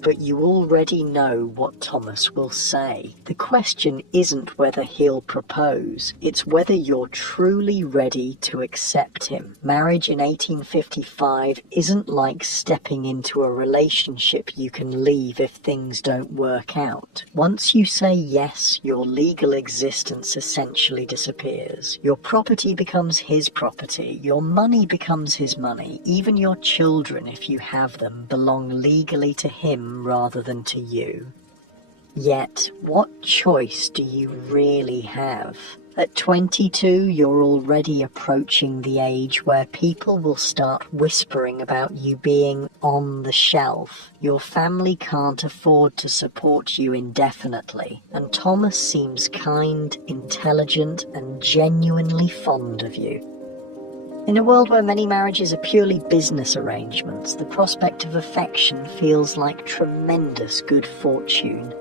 But you already know what Thomas will say. The question isn't whether he'll propose, it's whether you're truly ready to accept him. Marriage in 1855 isn't like stepping into a relationship you can leave if things don't work out. Once you say yes, your legal existence essentially disappears. Your property becomes his property, your money becomes his money, even your children, if you have them, belong legally to him rather than to you. Yet, what choice do you really have? At 22, you're already approaching the age where people will start whispering about you being on the shelf. Your family can't afford to support you indefinitely, and Thomas seems kind, intelligent, and genuinely fond of you. In a world where many marriages are purely business arrangements, the prospect of affection feels like tremendous good fortune.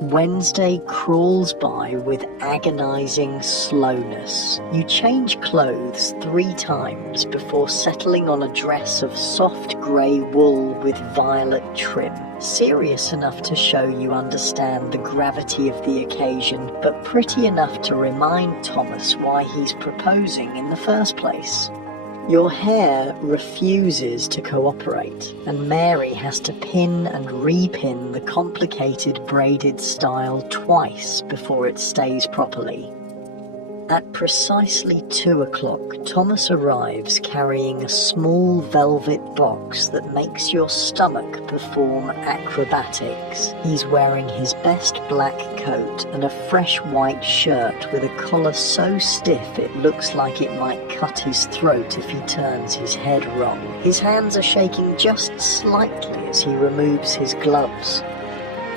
Wednesday crawls by with agonizing slowness. You change clothes 3 times before settling on a dress of soft grey wool with violet trim. Serious enough to show you understand the gravity of the occasion, but pretty enough to remind Thomas why he's proposing in the first place. Your hair refuses to cooperate, and Mary has to pin and repin the complicated braided style twice before it stays properly. At precisely 2 o'clock, Thomas arrives carrying a small velvet box that makes your stomach perform acrobatics. He's wearing his best black coat and a fresh white shirt with a collar so stiff it looks like it might cut his throat if he turns his head wrong. His hands are shaking just slightly as he removes his gloves.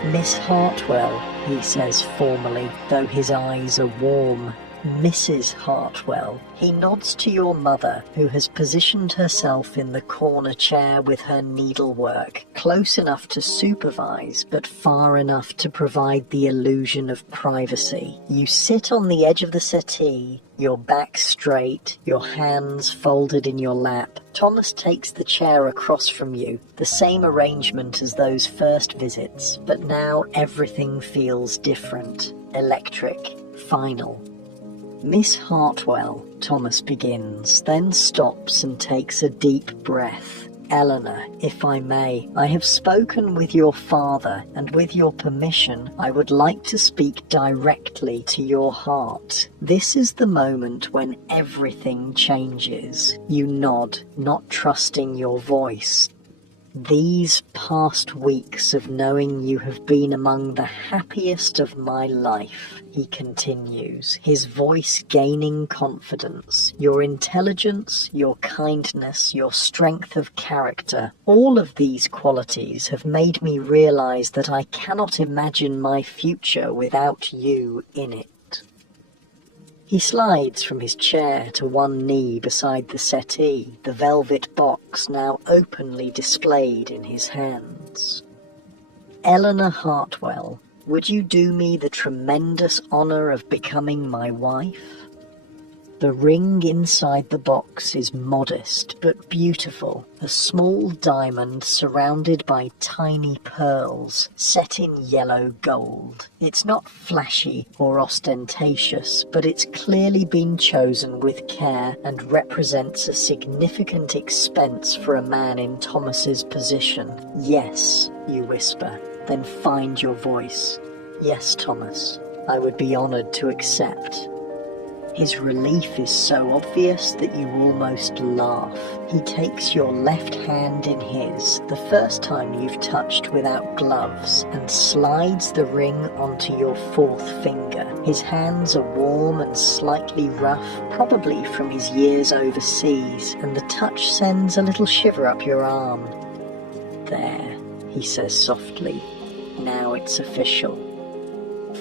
"Miss Hartwell," he says formally, though his eyes are warm. "Mrs. Hartwell." He nods to your mother, who has positioned herself in the corner chair with her needlework, close enough to supervise, but far enough to provide the illusion of privacy. You sit on the edge of the settee, your back straight, your hands folded in your lap. Thomas takes the chair across from you, the same arrangement as those first visits, but now everything feels different, electric, final. "Miss Hartwell," Thomas begins, then stops and takes a deep breath. "Eleanor, if I may, I have spoken with your father, and with your permission, I would like to speak directly to your heart. This is the moment when everything changes." You nod, not trusting your voice. "These past weeks of knowing you have been among the happiest of my life," he continues, his voice gaining confidence. "Your intelligence, your kindness, your strength of character, all of these qualities have made me realize that I cannot imagine my future without you in it." He slides from his chair to one knee beside the settee, the velvet box now openly displayed in his hands. "Eleanor Hartwell, would you do me the tremendous honor of becoming my wife?" The ring inside the box is modest but beautiful, a small diamond surrounded by tiny pearls, set in yellow gold. It's not flashy or ostentatious, but it's clearly been chosen with care and represents a significant expense for a man in Thomas's position. "Yes," you whisper, then find your voice. "Yes, Thomas, I would be honored to accept." His relief is so obvious that you almost laugh. He takes your left hand in his, the first time you've touched without gloves, and slides the ring onto your 4th finger. His hands are warm and slightly rough, probably from his years overseas, and the touch sends a little shiver up your arm. "There," he says softly, "now it's official."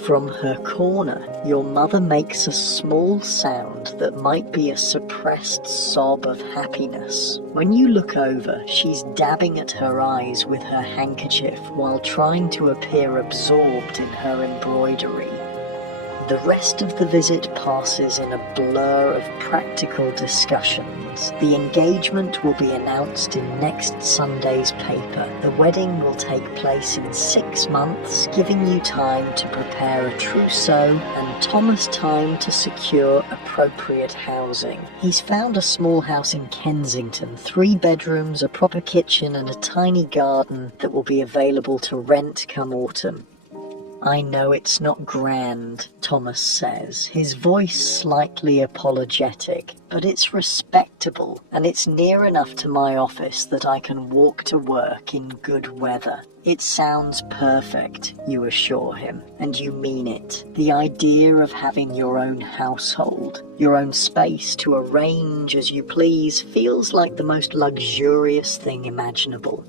From her corner, your mother makes a small sound that might be a suppressed sob of happiness. When you look over, she's dabbing at her eyes with her handkerchief while trying to appear absorbed in her embroidery. The rest of the visit passes in a blur of practical discussions. The engagement will be announced in next Sunday's paper. The wedding will take place in 6 months, giving you time to prepare a trousseau and Thomas time to secure appropriate housing. He's found a small house in Kensington, 3 bedrooms, a proper kitchen and a tiny garden that will be available to rent come autumn. "I know it's not grand," Thomas says, his voice slightly apologetic, "but it's respectable, and it's near enough to my office that I can walk to work in good weather." "It sounds perfect," you assure him, and you mean it. The idea of having your own household, your own space to arrange as you please, feels like the most luxurious thing imaginable.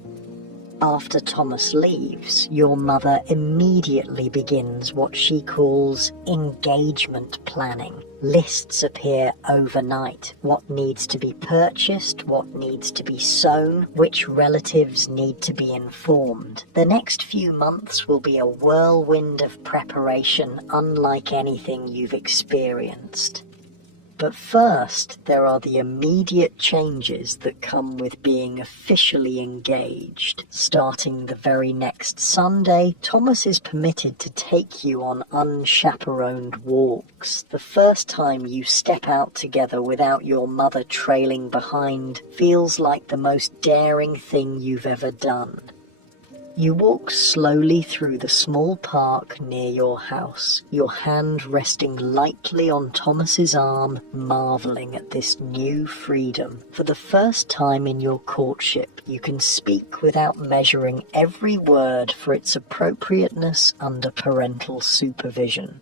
After Thomas leaves, your mother immediately begins what she calls engagement planning. Lists appear overnight. What needs to be purchased, what needs to be sewn, which relatives need to be informed. The next few months will be a whirlwind of preparation unlike anything you've experienced. But first, there are the immediate changes that come with being officially engaged. Starting the very next Sunday, Thomas is permitted to take you on unchaperoned walks. The first time you step out together without your mother trailing behind feels like the most daring thing you've ever done. You walk slowly through the small park near your house, your hand resting lightly on Thomas's arm, marvelling at this new freedom. For the first time in your courtship, you can speak without measuring every word for its appropriateness under parental supervision.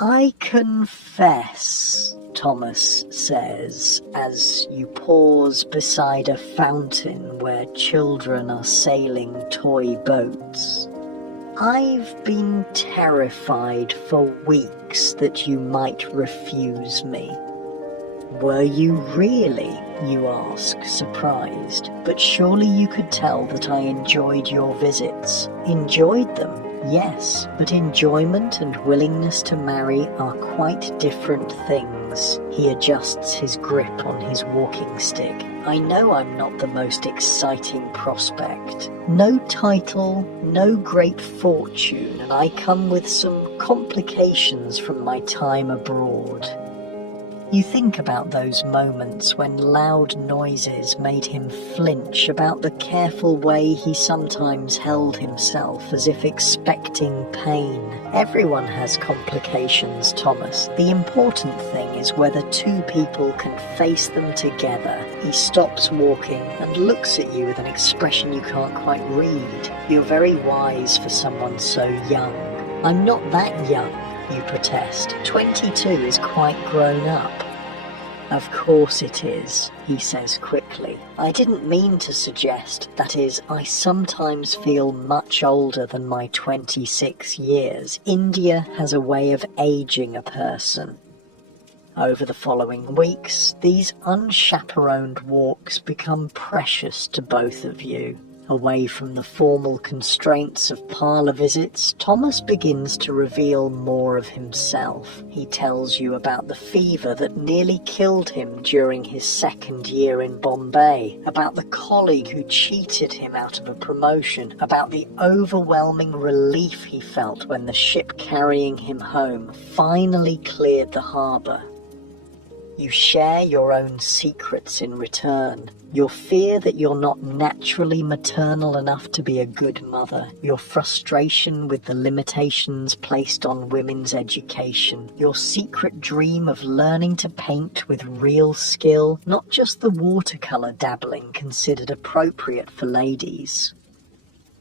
"I confess," Thomas says, as you pause beside a fountain where children are sailing toy boats, "I've been terrified for weeks that you might refuse me." "Were you really?" you ask, surprised. "But surely you could tell that I enjoyed your visits." "Enjoyed them? Yes, but enjoyment and willingness to marry are quite different things." He adjusts his grip on his walking stick. "I know I'm not the most exciting prospect. No title, no great fortune, and I come with some complications from my time abroad." You think about those moments when loud noises made him flinch, about the careful way he sometimes held himself as if expecting pain. "Everyone has complications, Thomas. The important thing is whether two people can face them together." He stops walking and looks at you with an expression you can't quite read. "You're very wise for someone so young." "I'm not that young," you protest. 22 is quite grown up." "Of course it is," he says quickly. "I didn't mean to suggest, that is, I sometimes feel much older than my 26 years. India has a way of aging a person." Over the following weeks, these unchaperoned walks become precious to both of you. Away from the formal constraints of parlour visits, Thomas begins to reveal more of himself. He tells you about the fever that nearly killed him during his second year in Bombay, about the colleague who cheated him out of a promotion, about the overwhelming relief he felt when the ship carrying him home finally cleared the harbour. You share your own secrets in return. Your fear that you're not naturally maternal enough to be a good mother. Your frustration with the limitations placed on women's education. Your secret dream of learning to paint with real skill, not just the watercolour dabbling considered appropriate for ladies.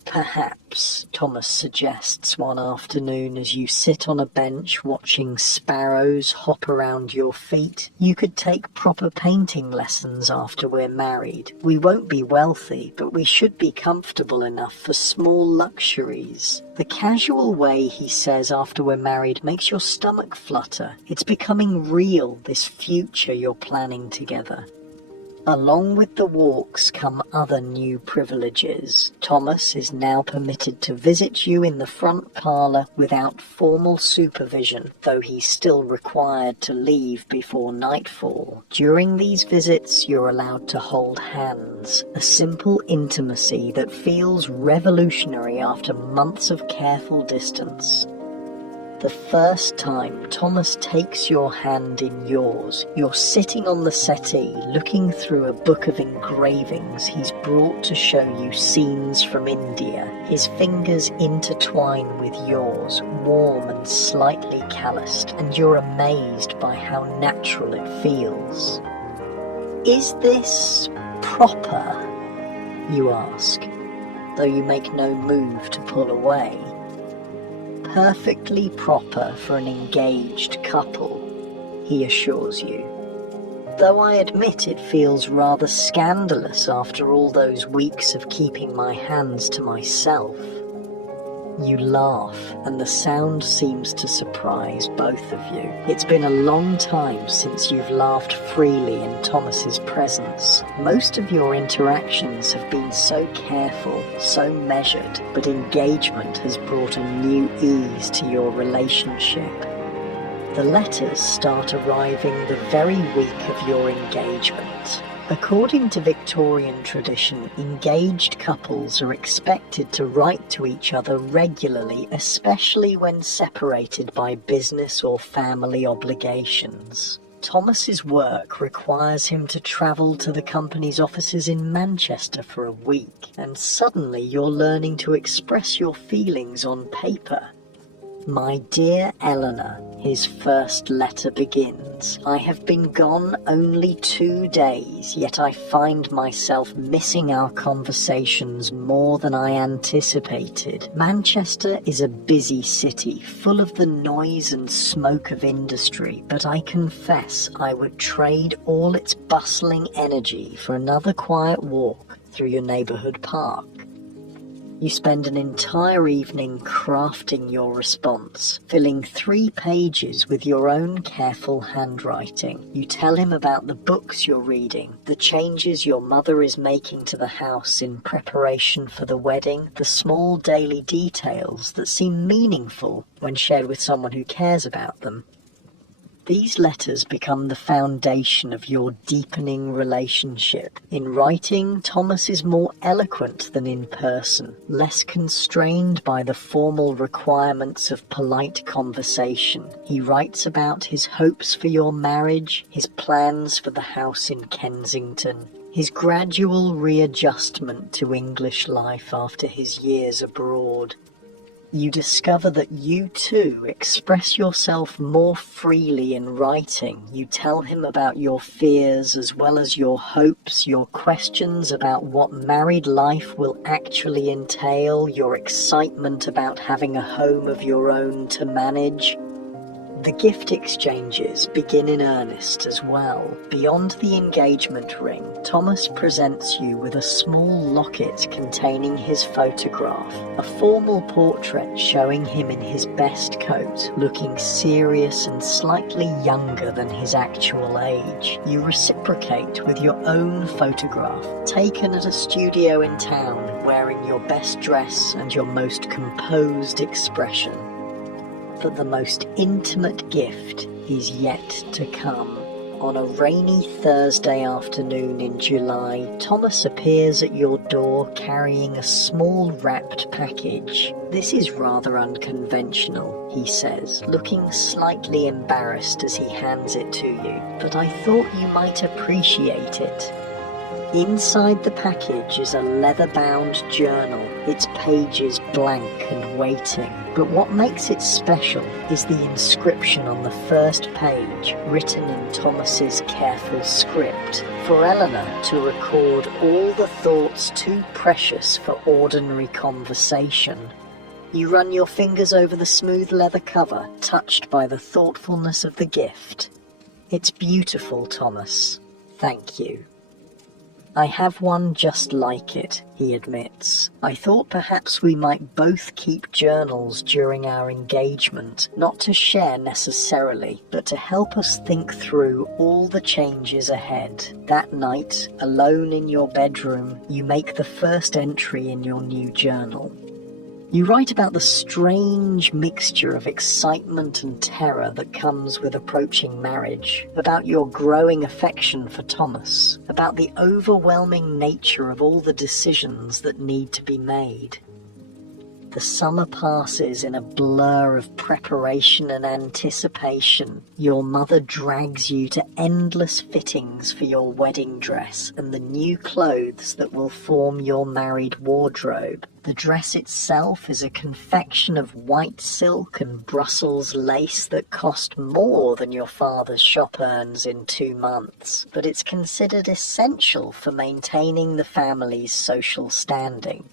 "Perhaps," Thomas suggests one afternoon as you sit on a bench watching sparrows hop around your feet, "you could take proper painting lessons after we're married. We won't be wealthy, but we should be comfortable enough for small luxuries." The casual way he says after we're married makes your stomach flutter. It's becoming real, this future you're planning together. Along with the walks come other new privileges. Thomas is now permitted to visit you in the front parlour without formal supervision, though he's still required to leave before nightfall. During these visits, you're allowed to hold hands, a simple intimacy that feels revolutionary after months of careful distance. The first time Thomas takes your hand in yours, you're sitting on the settee looking through a book of engravings he's brought to show you scenes from India. His fingers intertwine with yours, warm and slightly calloused, and you're amazed by how natural it feels. "Is this proper?" you ask, though you make no move to pull away. "Perfectly proper for an engaged couple," he assures you. "Though I admit it feels rather scandalous after all those weeks of keeping my hands to myself." You laugh, and the sound seems to surprise both of you. It's been a long time since you've laughed freely in Thomas's presence. Most of your interactions have been so careful, so measured, but engagement has brought a new ease to your relationship. The letters start arriving the very week of your engagement. According to Victorian tradition, engaged couples are expected to write to each other regularly, especially when separated by business or family obligations. Thomas's work requires him to travel to the company's offices in Manchester for a week, and suddenly you're learning to express your feelings on paper. My dear Eleanor, his first letter begins. I have been gone only 2 days, yet I find myself missing our conversations more than I anticipated. Manchester is a busy city, full of the noise and smoke of industry, but I confess I would trade all its bustling energy for another quiet walk through your neighbourhood park. You spend an entire evening crafting your response, filling 3 pages with your own careful handwriting. You tell him about the books you're reading, the changes your mother is making to the house in preparation for the wedding, the small daily details that seem meaningful when shared with someone who cares about them. These letters become the foundation of your deepening relationship. In writing, Thomas is more eloquent than in person, less constrained by the formal requirements of polite conversation. He writes about his hopes for your marriage, his plans for the house in Kensington, his gradual readjustment to English life after his years abroad. You discover that you too express yourself more freely in writing. You tell him about your fears as well as your hopes, your questions about what married life will actually entail, your excitement about having a home of your own to manage. The gift exchanges begin in earnest as well. Beyond the engagement ring, Thomas presents you with a small locket containing his photograph, a formal portrait showing him in his best coat, looking serious and slightly younger than his actual age. You reciprocate with your own photograph, taken at a studio in town, wearing your best dress and your most composed expression. But the most intimate gift is yet to come. On a rainy Thursday afternoon in July, Thomas appears at your door carrying a small wrapped package. "This is rather unconventional," he says, looking slightly embarrassed as he hands it to you, "but I thought you might appreciate it." Inside the package is a leather-bound journal, its pages blank and waiting. But what makes it special is the inscription on the first page, written in Thomas's careful script, for Eleanor to record all the thoughts too precious for ordinary conversation. You run your fingers over the smooth leather cover, touched by the thoughtfulness of the gift. "It's beautiful, Thomas. Thank you." "I have one just like it," he admits. "I thought perhaps we might both keep journals during our engagement, not to share necessarily, but to help us think through all the changes ahead." That night, alone in your bedroom, you make the first entry in your new journal. You write about the strange mixture of excitement and terror that comes with approaching marriage, about your growing affection for Thomas, about the overwhelming nature of all the decisions that need to be made. The summer passes in a blur of preparation and anticipation. Your mother drags you to endless fittings for your wedding dress and the new clothes that will form your married wardrobe. The dress itself is a confection of white silk and Brussels lace that cost more than your father's shop earns in 2 months, but it's considered essential for maintaining the family's social standing.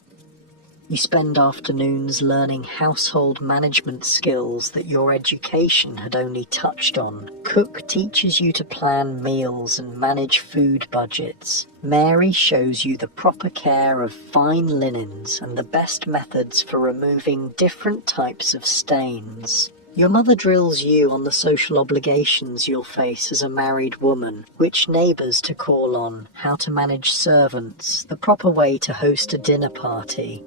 You spend afternoons learning household management skills that your education had only touched on. Cook teaches you to plan meals and manage food budgets. Mary shows you the proper care of fine linens and the best methods for removing different types of stains. Your mother drills you on the social obligations you'll face as a married woman, which neighbours to call on, how to manage servants, the proper way to host a dinner party.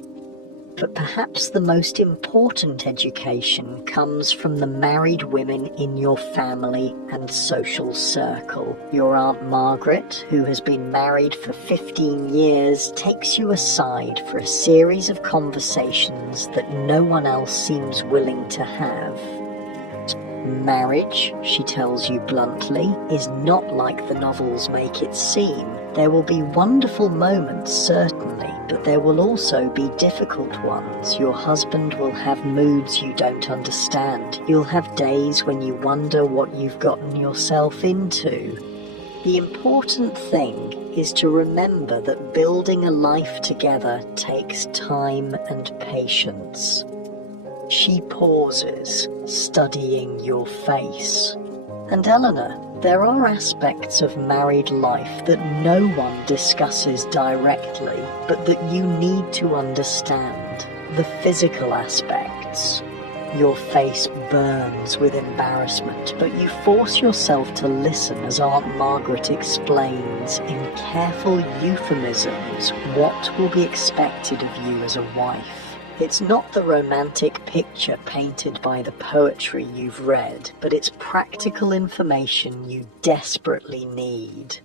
But perhaps the most important education comes from the married women in your family and social circle. Your Aunt Margaret, who has been married for 15 years, takes you aside for a series of conversations that no one else seems willing to have. Marriage, she tells you bluntly, is not like the novels make it seem. There will be wonderful moments, certainly, but there will also be difficult ones. Your husband will have moods you don't understand. You'll have days when you wonder what you've gotten yourself into. The important thing is to remember that building a life together takes time and patience. She pauses, studying your face. And Eleanor, there are aspects of married life that no one discusses directly, but that you need to understand. The physical aspects. Your face burns with embarrassment, but you force yourself to listen as Aunt Margaret explains in careful euphemisms what will be expected of you as a wife. It's not the romantic picture painted by the poetry you've read, but it's practical information you desperately need.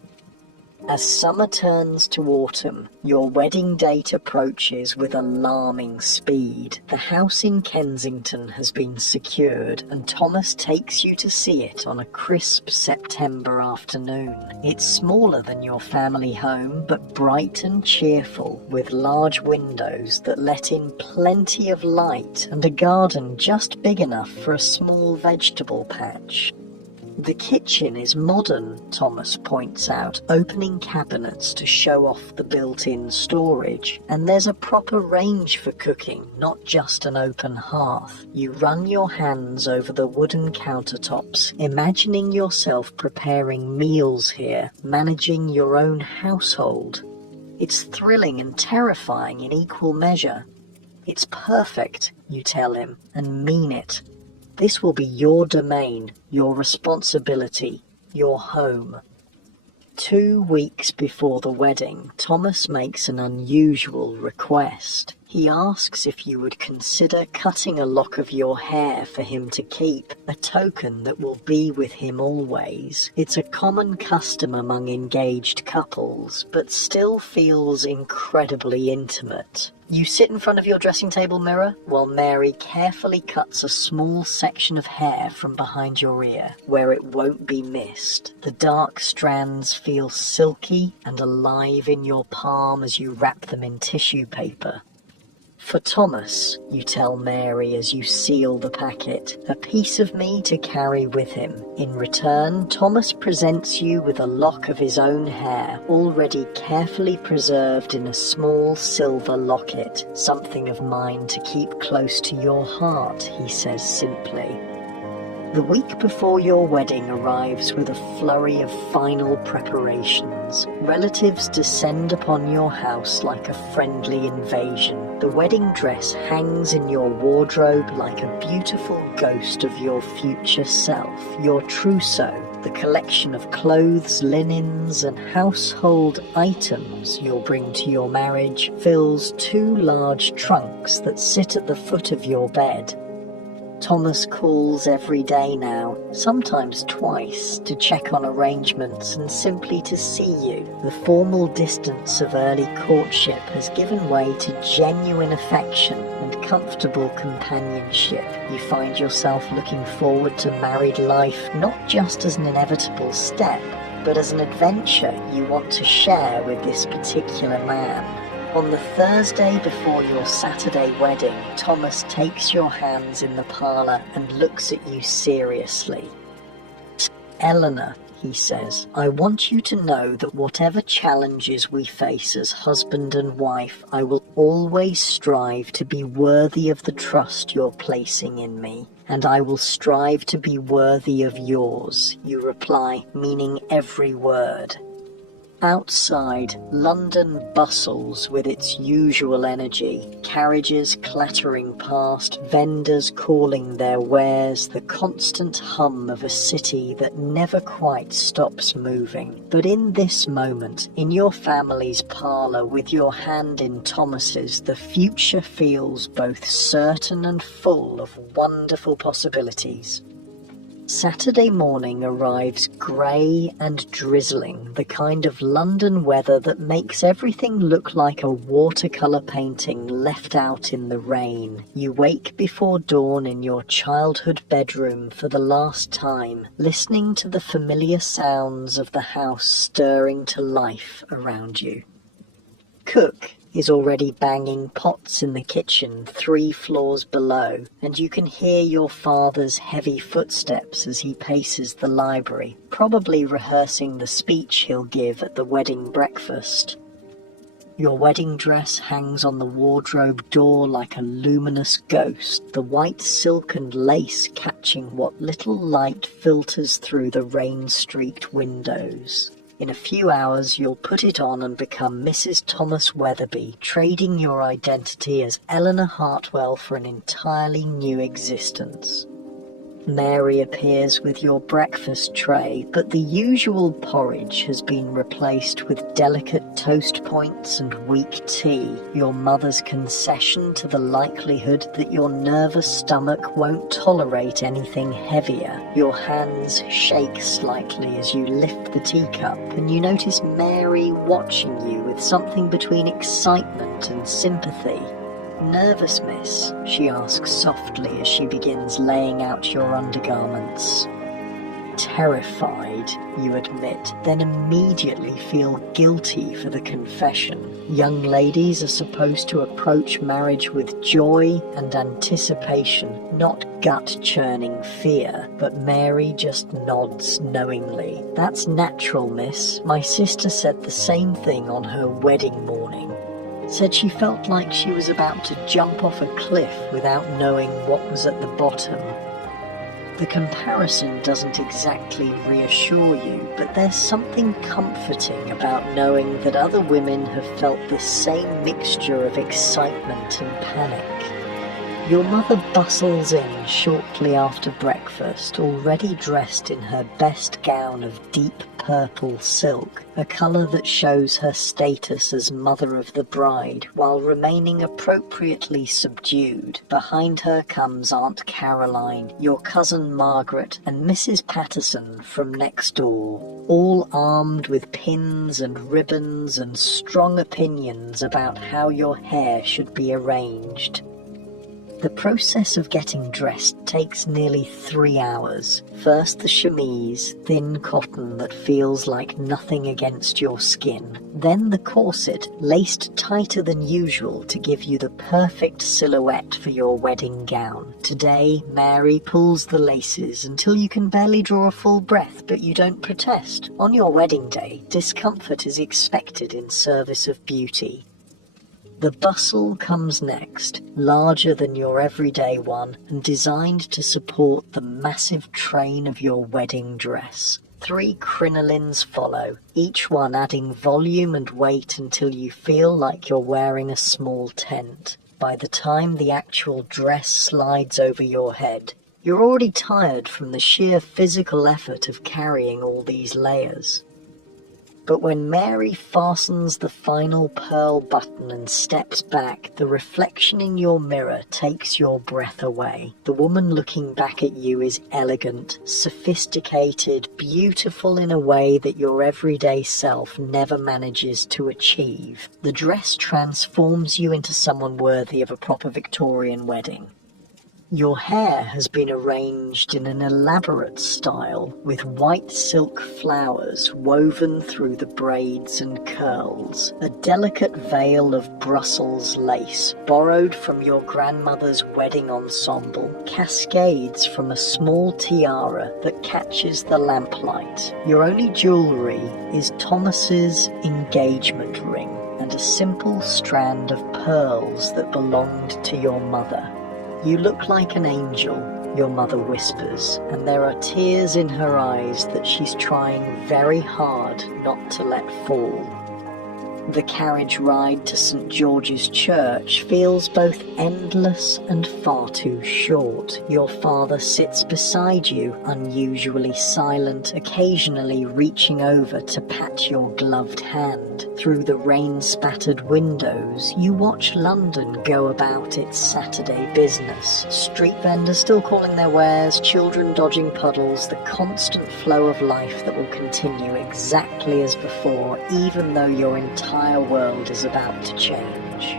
As summer turns to autumn, your wedding date approaches with alarming speed. The house in Kensington has been secured, and Thomas takes you to see it on a crisp September afternoon. It's smaller than your family home, but bright and cheerful, with large windows that let in plenty of light and a garden just big enough for a small vegetable patch. The kitchen is modern, Thomas points out, opening cabinets to show off the built-in storage. And there's a proper range for cooking, not just an open hearth. You run your hands over the wooden countertops, imagining yourself preparing meals here, managing your own household. It's thrilling and terrifying in equal measure. It's perfect, you tell him, and mean it. This will be your domain, your responsibility, your home. 2 weeks before the wedding, Thomas makes an unusual request. He asks if you would consider cutting a lock of your hair for him to keep, a token that will be with him always. It's a common custom among engaged couples, but still feels incredibly intimate. You sit in front of your dressing table mirror while Mary carefully cuts a small section of hair from behind your ear, where it won't be missed. The dark strands feel silky and alive in your palm as you wrap them in tissue paper. For Thomas, you tell Mary as you seal the packet, a piece of me to carry with him. In return, Thomas presents you with a lock of his own hair, already carefully preserved in a small silver locket, something of mine to keep close to your heart, he says simply. The week before your wedding arrives with a flurry of final preparations. Relatives descend upon your house like a friendly invasion. The wedding dress hangs in your wardrobe like a beautiful ghost of your future self, your trousseau. The collection of clothes, linens, and household items you'll bring to your marriage fills 2 large trunks that sit at the foot of your bed. Thomas calls every day now, sometimes twice, to check on arrangements and simply to see you. The formal distance of early courtship has given way to genuine affection and comfortable companionship. You find yourself looking forward to married life not just as an inevitable step, but as an adventure you want to share with this particular man. On the Thursday before your Saturday wedding, Thomas takes your hands in the parlour and looks at you seriously. Eleanor, he says. "I want you to know that whatever challenges we face as husband and wife, I will always strive to be worthy of the trust you're placing in me. And I will strive to be worthy of yours," you reply, meaning every word. Outside, London bustles with its usual energy. Carriages clattering past, vendors calling their wares, the constant hum of a city that never quite stops moving. But in this moment, in your family's parlour with your hand in Thomas's, the future feels both certain and full of wonderful possibilities. Saturday morning arrives grey and drizzling, the kind of London weather that makes everything look like a watercolour painting left out in the rain. You wake before dawn in your childhood bedroom for the last time, listening to the familiar sounds of the house stirring to life around you. Cook is already banging pots in the kitchen 3 floors below, and you can hear your father's heavy footsteps as he paces the library, probably rehearsing the speech he'll give at the wedding breakfast. Your wedding dress hangs on the wardrobe door like a luminous ghost, the white silk and lace catching what little light filters through the rain-streaked windows. In a few hours, you'll put it on and become Mrs. Thomas Weatherby, trading your identity as Eleanor Hartwell for an entirely new existence. Mary appears with your breakfast tray, but the usual porridge has been replaced with delicate toast points and weak tea, your mother's concession to the likelihood that your nervous stomach won't tolerate anything heavier. Your hands shake slightly as you lift the teacup, and you notice Mary watching you with something between excitement and sympathy. "Nervous, miss?" she asks softly as she begins laying out your undergarments. Terrified, you admit, then immediately feel guilty for the confession. Young ladies are supposed to approach marriage with joy and anticipation, not gut-churning fear, but Mary just nods knowingly. "That's natural, miss. My sister said the same thing on her wedding morning. Said she felt like she was about to jump off a cliff without knowing what was at the bottom." The comparison doesn't exactly reassure you, but there's something comforting about knowing that other women have felt this same mixture of excitement and panic. Your mother bustles in shortly after breakfast, already dressed in her best gown of deep purple silk, a colour that shows her status as mother of the bride, while remaining appropriately subdued. Behind her comes Aunt Caroline, your cousin Margaret, and Mrs. Patterson from next door, all armed with pins and ribbons and strong opinions about how your hair should be arranged. The process of getting dressed takes nearly 3 hours. First the chemise, thin cotton that feels like nothing against your skin. Then the corset, laced tighter than usual to give you the perfect silhouette for your wedding gown. Today, Mary pulls the laces until you can barely draw a full breath, but you don't protest. On your wedding day, discomfort is expected in service of beauty. The bustle comes next, larger than your everyday one and designed to support the massive train of your wedding dress. 3 crinolines follow, each one adding volume and weight until you feel like you're wearing a small tent. By the time the actual dress slides over your head, you're already tired from the sheer physical effort of carrying all these layers. But when Mary fastens the final pearl button and steps back, the reflection in your mirror takes your breath away. The woman looking back at you is elegant, sophisticated, beautiful in a way that your everyday self never manages to achieve. The dress transforms you into someone worthy of a proper Victorian wedding. Your hair has been arranged in an elaborate style with white silk flowers woven through the braids and curls. A delicate veil of Brussels lace, borrowed from your grandmother's wedding ensemble, cascades from a small tiara that catches the lamplight. Your only jewellery is Thomas's engagement ring and a simple strand of pearls that belonged to your mother. "You look like an angel," your mother whispers, and there are tears in her eyes that she's trying very hard not to let fall. The carriage ride to St. George's Church feels both endless and far too short. Your father sits beside you, unusually silent, occasionally reaching over to pat your gloved hand. Through the rain-spattered windows, you watch London go about its Saturday business. Street vendors still calling their wares, children dodging puddles, the constant flow of life that will continue exactly as before, even though your entire world is about to change.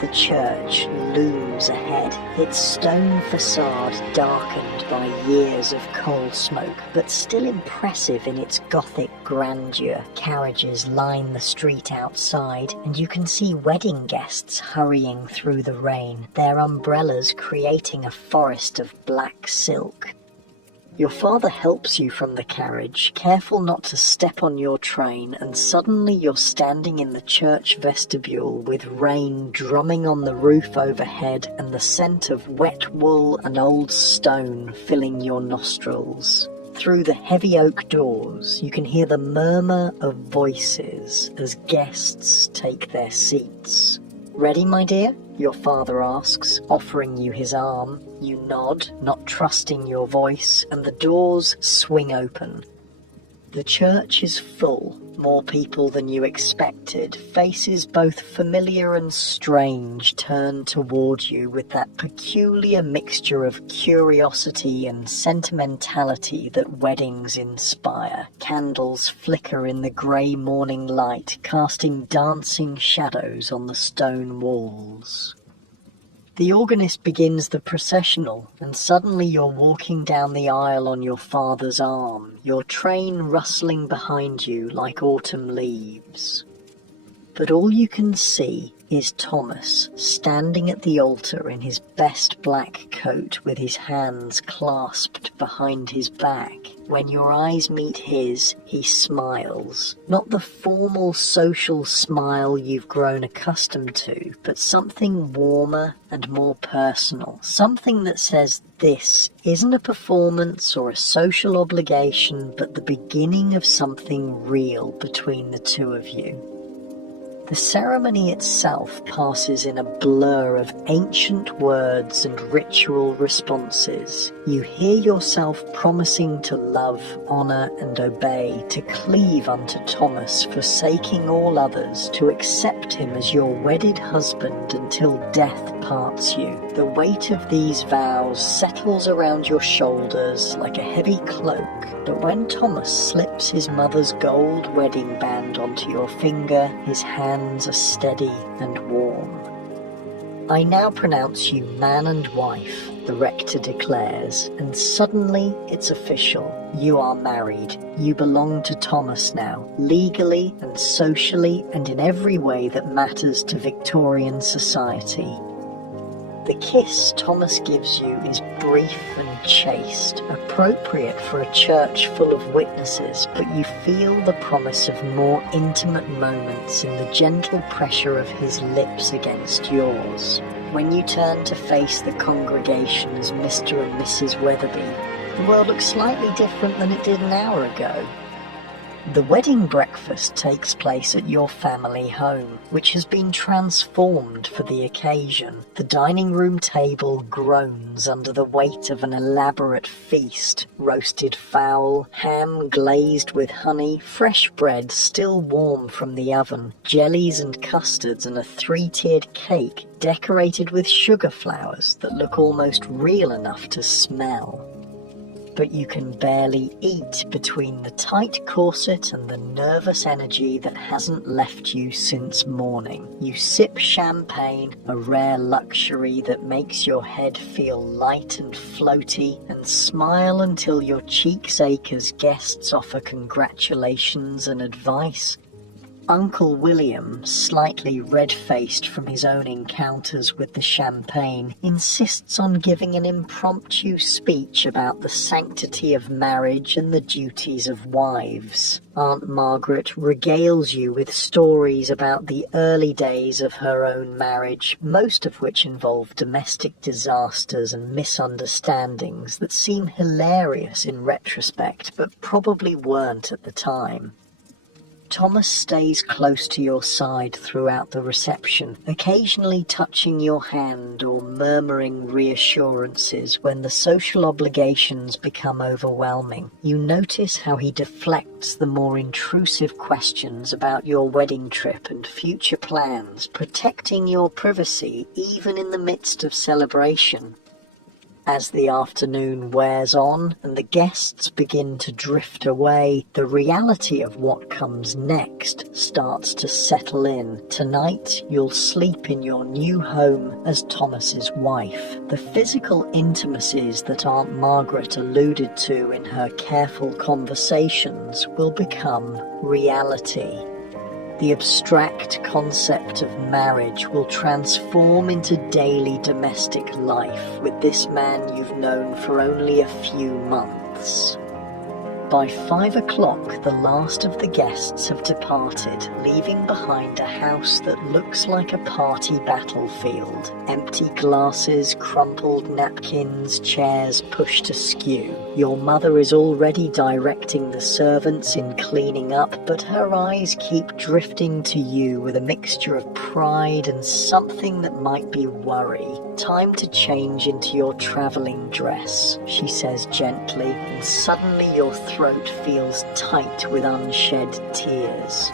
The church looms ahead, its stone facade darkened by years of coal smoke, but still impressive in its Gothic grandeur. Carriages line the street outside, and you can see wedding guests hurrying through the rain, their umbrellas creating a forest of black silk. Your father helps you from the carriage, careful not to step on your train, and suddenly you're standing in the church vestibule with rain drumming on the roof overhead and the scent of wet wool and old stone filling your nostrils. Through the heavy oak doors, you can hear the murmur of voices as guests take their seats. "Ready, my dear?" your father asks, offering you his arm. You nod, not trusting your voice, and the doors swing open. The church is full, more people than you expected, faces both familiar and strange turn toward you with that peculiar mixture of curiosity and sentimentality that weddings inspire. Candles flicker in the grey morning light, casting dancing shadows on the stone walls. The organist begins the processional, and suddenly you're walking down the aisle on your father's arm, your train rustling behind you like autumn leaves. But all you can see is Thomas standing at the altar in his best black coat with his hands clasped behind his back. When your eyes meet his, he smiles. Not the formal social smile you've grown accustomed to, but something warmer and more personal. Something that says this isn't a performance or a social obligation, but the beginning of something real between the two of you. The ceremony itself passes in a blur of ancient words and ritual responses. You hear yourself promising to love, honour and obey, to cleave unto Thomas, forsaking all others, to accept him as your wedded husband until death parts you. The weight of these vows settles around your shoulders like a heavy cloak, but when Thomas slips his mother's gold wedding band onto your finger, his hands are steady and warm. "I now pronounce you man and wife," the rector declares, and suddenly it's official. You are married. You belong to Thomas now, legally and socially and in every way that matters to Victorian society. The kiss Thomas gives you is brief and chaste, appropriate for a church full of witnesses, but you feel the promise of more intimate moments in the gentle pressure of his lips against yours. When you turn to face the congregation as Mr. and Mrs. Weatherby, the world looks slightly different than it did an hour ago. The wedding breakfast takes place at your family home, which has been transformed for the occasion. The dining room table groans under the weight of an elaborate feast. Roasted fowl, ham glazed with honey, fresh bread still warm from the oven, jellies and custards, and a three-tiered cake decorated with sugar flowers that look almost real enough to smell. but you can barely eat between the tight corset and the nervous energy that hasn't left you since morning. You sip champagne, a rare luxury that makes your head feel light and floaty, and smile until your cheeks ache as guests offer congratulations and advice. Uncle William, slightly red-faced from his own encounters with the champagne, insists on giving an impromptu speech about the sanctity of marriage and the duties of wives. Aunt Margaret regales you with stories about the early days of her own marriage, most of which involve domestic disasters and misunderstandings that seem hilarious in retrospect, but probably weren't at the time. Thomas stays close to your side throughout the reception, occasionally touching your hand or murmuring reassurances when the social obligations become overwhelming. You notice how he deflects the more intrusive questions about your wedding trip and future plans, protecting your privacy even in the midst of celebration. As the afternoon wears on and the guests begin to drift away, the reality of what comes next starts to settle in. Tonight, you'll sleep in your new home as Thomas's wife. The physical intimacies that Aunt Margaret alluded to in her careful conversations will become reality. The abstract concept of marriage will transform into daily domestic life with this man you've known for only a few months. By 5 o'clock, the last of the guests have departed, leaving behind a house that looks like a party battlefield. Empty glasses, crumpled napkins, chairs pushed askew. Your mother is already directing the servants in cleaning up, but her eyes keep drifting to you with a mixture of pride and something that might be worry. "Time to change into your travelling dress," she says gently, and suddenly your throat feels tight with unshed tears.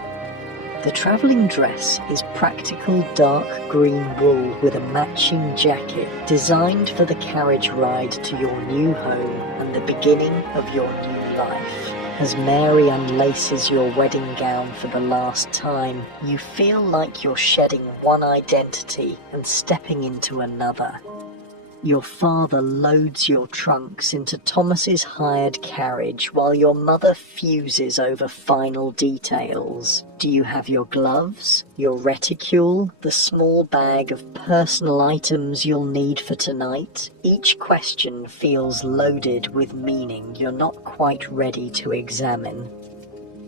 The travelling dress is practical dark green wool with a matching jacket, designed for the carriage ride to your new home and the beginning of your new life. As Mary unlaces your wedding gown for the last time, you feel like you're shedding one identity and stepping into another. Your father loads your trunks into Thomas's hired carriage while your mother fuses over final details. Do you have your gloves, your reticule, the small bag of personal items you'll need for tonight? Each question feels loaded with meaning you're not quite ready to examine.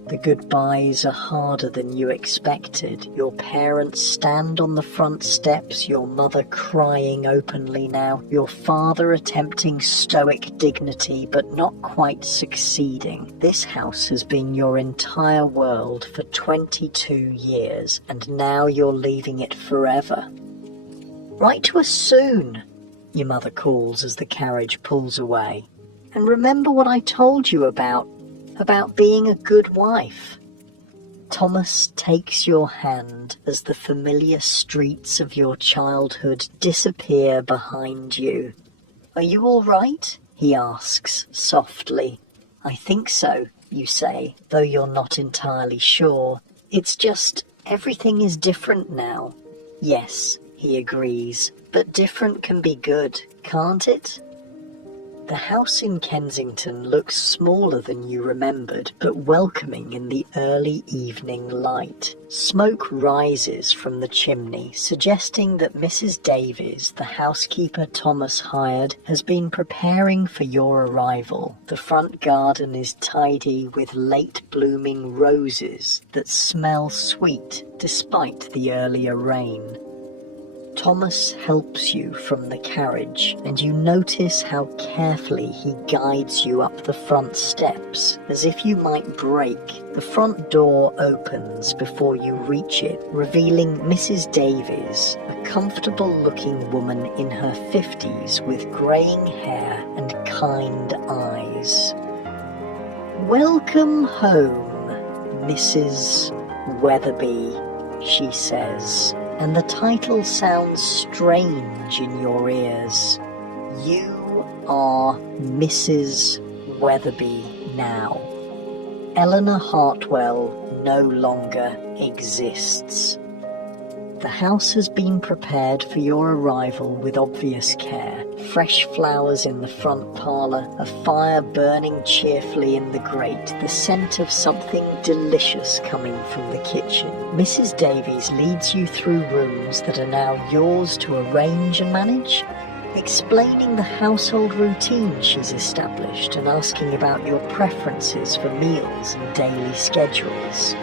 The goodbyes are harder than you expected. Your parents stand on the front steps, your mother crying openly now, your father attempting stoic dignity but not quite succeeding. This house has been your entire world for 22 years, and now you're leaving it forever. "Write to us soon," your mother calls as the carriage pulls away. "And remember what I told you about being a good wife." Thomas takes your hand as the familiar streets of your childhood disappear behind you. "Are you all right?" he asks softly. "I think so," you say, though you're not entirely sure. "It's just, everything is different now." "Yes," he agrees, "but different can be good, can't it?" The house in Kensington looks smaller than you remembered, but welcoming in the early evening light. Smoke rises from the chimney, suggesting that Mrs. Davies, the housekeeper Thomas hired, has been preparing for your arrival. The front garden is tidy with late-blooming roses that smell sweet despite the earlier rain. Thomas helps you from the carriage, and you notice how carefully he guides you up the front steps, as if you might break. The front door opens before you reach it, revealing Mrs. Davies, a comfortable-looking woman in her 50s with greying hair and kind eyes. "Welcome home, Mrs. Weatherby," she says, and the title sounds strange in your ears. You are Mrs. Weatherby now. Eleanor Hartwell no longer exists. The house has been prepared for your arrival with obvious care. Fresh flowers in the front parlour, a fire burning cheerfully in the grate, the scent of something delicious coming from the kitchen. Mrs. Davies leads you through rooms that are now yours to arrange and manage, explaining the household routine she's established and asking about your preferences for meals and daily schedules.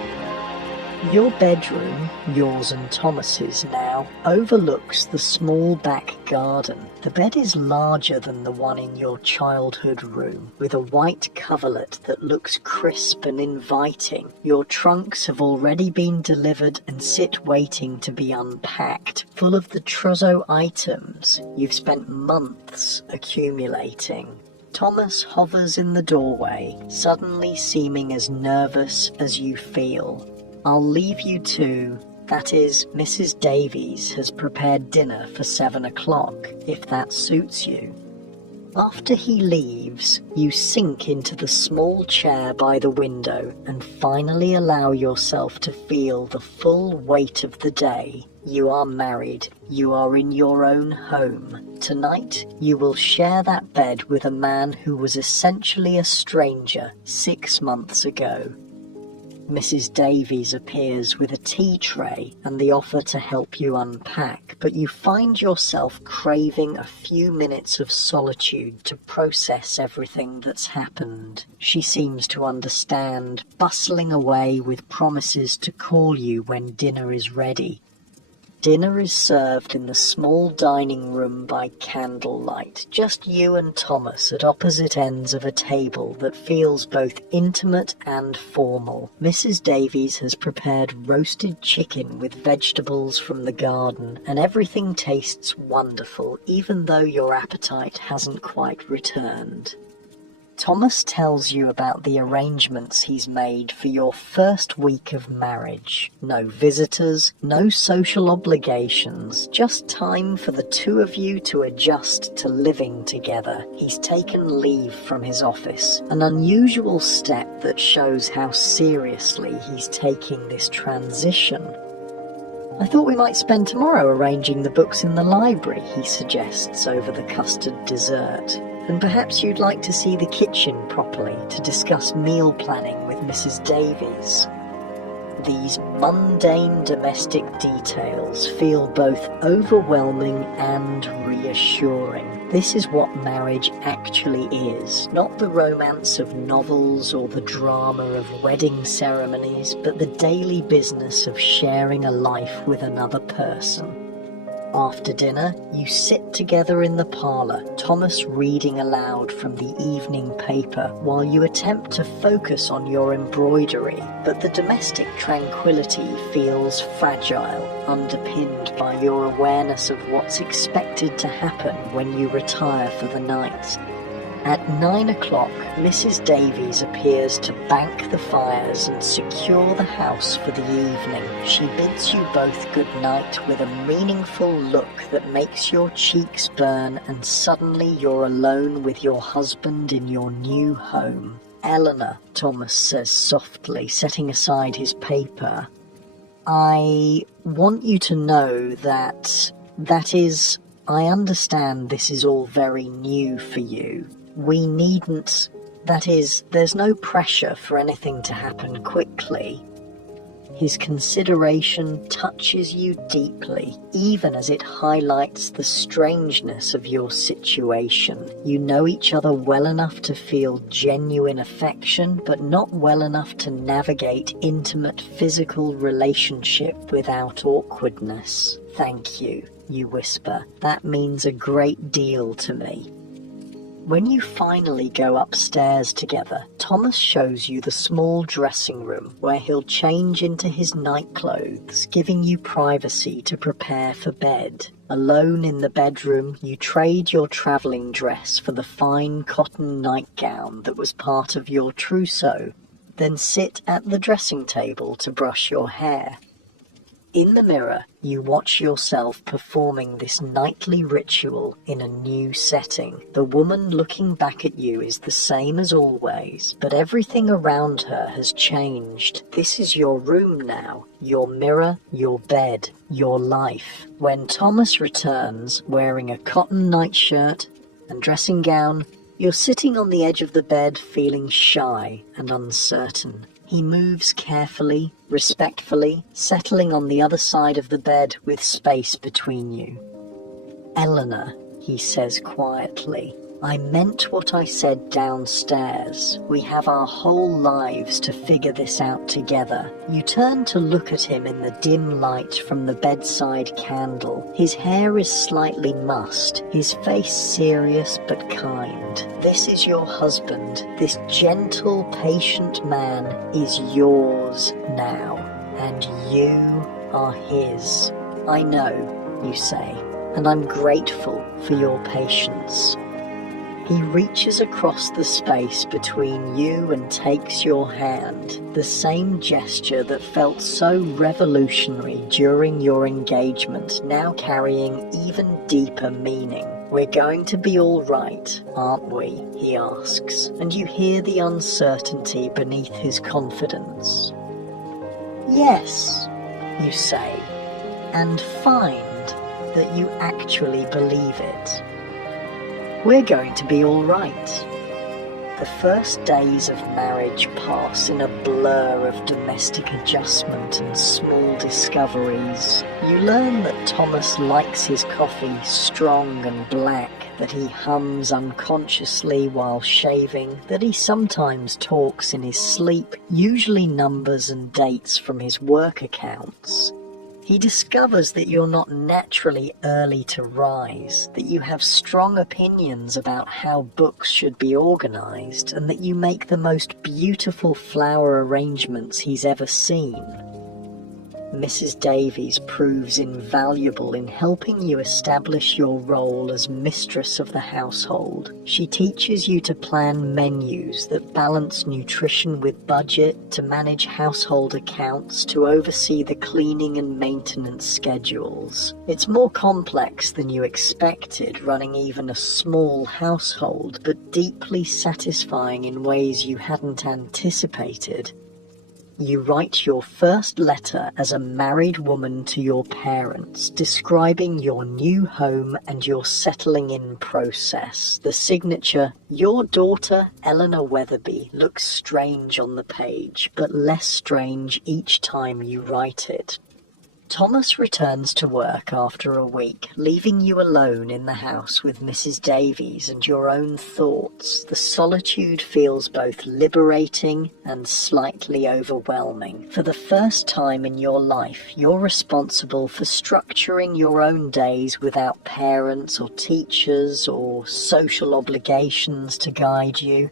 Your bedroom, yours and Thomas's now, overlooks the small back garden. The bed is larger than the one in your childhood room, with a white coverlet that looks crisp and inviting. Your trunks have already been delivered and sit waiting to be unpacked, full of the trousseau items you've spent months accumulating. Thomas hovers in the doorway, suddenly seeming as nervous as you feel. I'll leave you to, that is, Mrs. Davies has prepared dinner for 7 o'clock, if that suits you. After he leaves, you sink into the small chair by the window and finally allow yourself to feel the full weight of the day. You are married. You are in your own home. Tonight, you will share that bed with a man who was essentially a stranger 6 months ago. Mrs. Davies appears with a tea tray and the offer to help you unpack, but you find yourself craving a few minutes of solitude to process everything that's happened. She seems to understand, bustling away with promises to call you when dinner is ready. Dinner is served in the small dining room by candlelight, just you and Thomas at opposite ends of a table that feels both intimate and formal. Mrs. Davies has prepared roasted chicken with vegetables from the garden, and everything tastes wonderful, even though your appetite hasn't quite returned. Thomas tells you about the arrangements he's made for your first week of marriage. No visitors, no social obligations, just time for the two of you to adjust to living together. He's taken leave from his office, an unusual step that shows how seriously he's taking this transition. I thought we might spend tomorrow arranging the books in the library, he suggests over the custard dessert. And perhaps you'd like to see the kitchen properly to discuss meal planning with Mrs. Davies. These mundane domestic details feel both overwhelming and reassuring. This is what marriage actually is, not the romance of novels or the drama of wedding ceremonies, but the daily business of sharing a life with another person. After dinner, you sit together in the parlour, Thomas reading aloud from the evening paper while you attempt to focus on your embroidery, but the domestic tranquility feels fragile, underpinned by your awareness of what's expected to happen when you retire for the night. At 9 o'clock, Mrs. Davies appears to bank the fires and secure the house for the evening. She bids you both good night with a meaningful look that makes your cheeks burn, and suddenly you're alone with your husband in your new home. Eleanor, Thomas says softly, setting aside his paper, I want you to know that is, I understand this is all very new for you. We needn't, that is, there's no pressure for anything to happen quickly. His consideration touches you deeply, even as it highlights the strangeness of your situation. You know each other well enough to feel genuine affection, but not well enough to navigate intimate physical relationship without awkwardness. Thank you, you whisper. That means a great deal to me. When you finally go upstairs together, Thomas shows you the small dressing room where he'll change into his nightclothes, giving you privacy to prepare for bed. Alone in the bedroom, you trade your travelling dress for the fine cotton nightgown that was part of your trousseau, then sit at the dressing table to brush your hair. In the mirror, you watch yourself performing this nightly ritual in a new setting. The woman looking back at you is the same as always, but everything around her has changed. This is your room now, your mirror, your bed, your life. When Thomas returns, wearing a cotton nightshirt and dressing gown, you're sitting on the edge of the bed feeling shy and uncertain. He moves carefully, respectfully, settling on the other side of the bed with space between you. "Eleanor," he says quietly, "I meant what I said downstairs. We have our whole lives to figure this out together." You turn to look at him in the dim light from the bedside candle. His hair is slightly mussed, his face serious but kind. This is your husband. This gentle, patient man is yours now, and you are his. "I know," you say, "and I'm grateful for your patience." He reaches across the space between you and takes your hand, the same gesture that felt so revolutionary during your engagement, now carrying even deeper meaning. "We're going to be all right, aren't we?" he asks, and you hear the uncertainty beneath his confidence. "Yes," you say, and find that you actually believe it. We're going to be all right. The first days of marriage pass in a blur of domestic adjustment and small discoveries. You learn that Thomas likes his coffee strong and black, that he hums unconsciously while shaving, that he sometimes talks in his sleep, usually numbers and dates from his work accounts. He discovers that you're not naturally early to rise, that you have strong opinions about how books should be organized, and that you make the most beautiful flower arrangements he's ever seen. Mrs. Davies proves invaluable in helping you establish your role as mistress of the household. She teaches you to plan menus that balance nutrition with budget, to manage household accounts, to oversee the cleaning and maintenance schedules. It's more complex than you expected, running even a small household, but deeply satisfying in ways you hadn't anticipated. You write your first letter as a married woman to your parents, describing your new home and your settling in process. The signature, "Your daughter, Eleanor Weatherby," looks strange on the page, but less strange each time you write it. Thomas returns to work after a week, leaving you alone in the house with Mrs. Davies and your own thoughts. The solitude feels both liberating and slightly overwhelming. For the first time in your life, you're responsible for structuring your own days without parents or teachers or social obligations to guide you.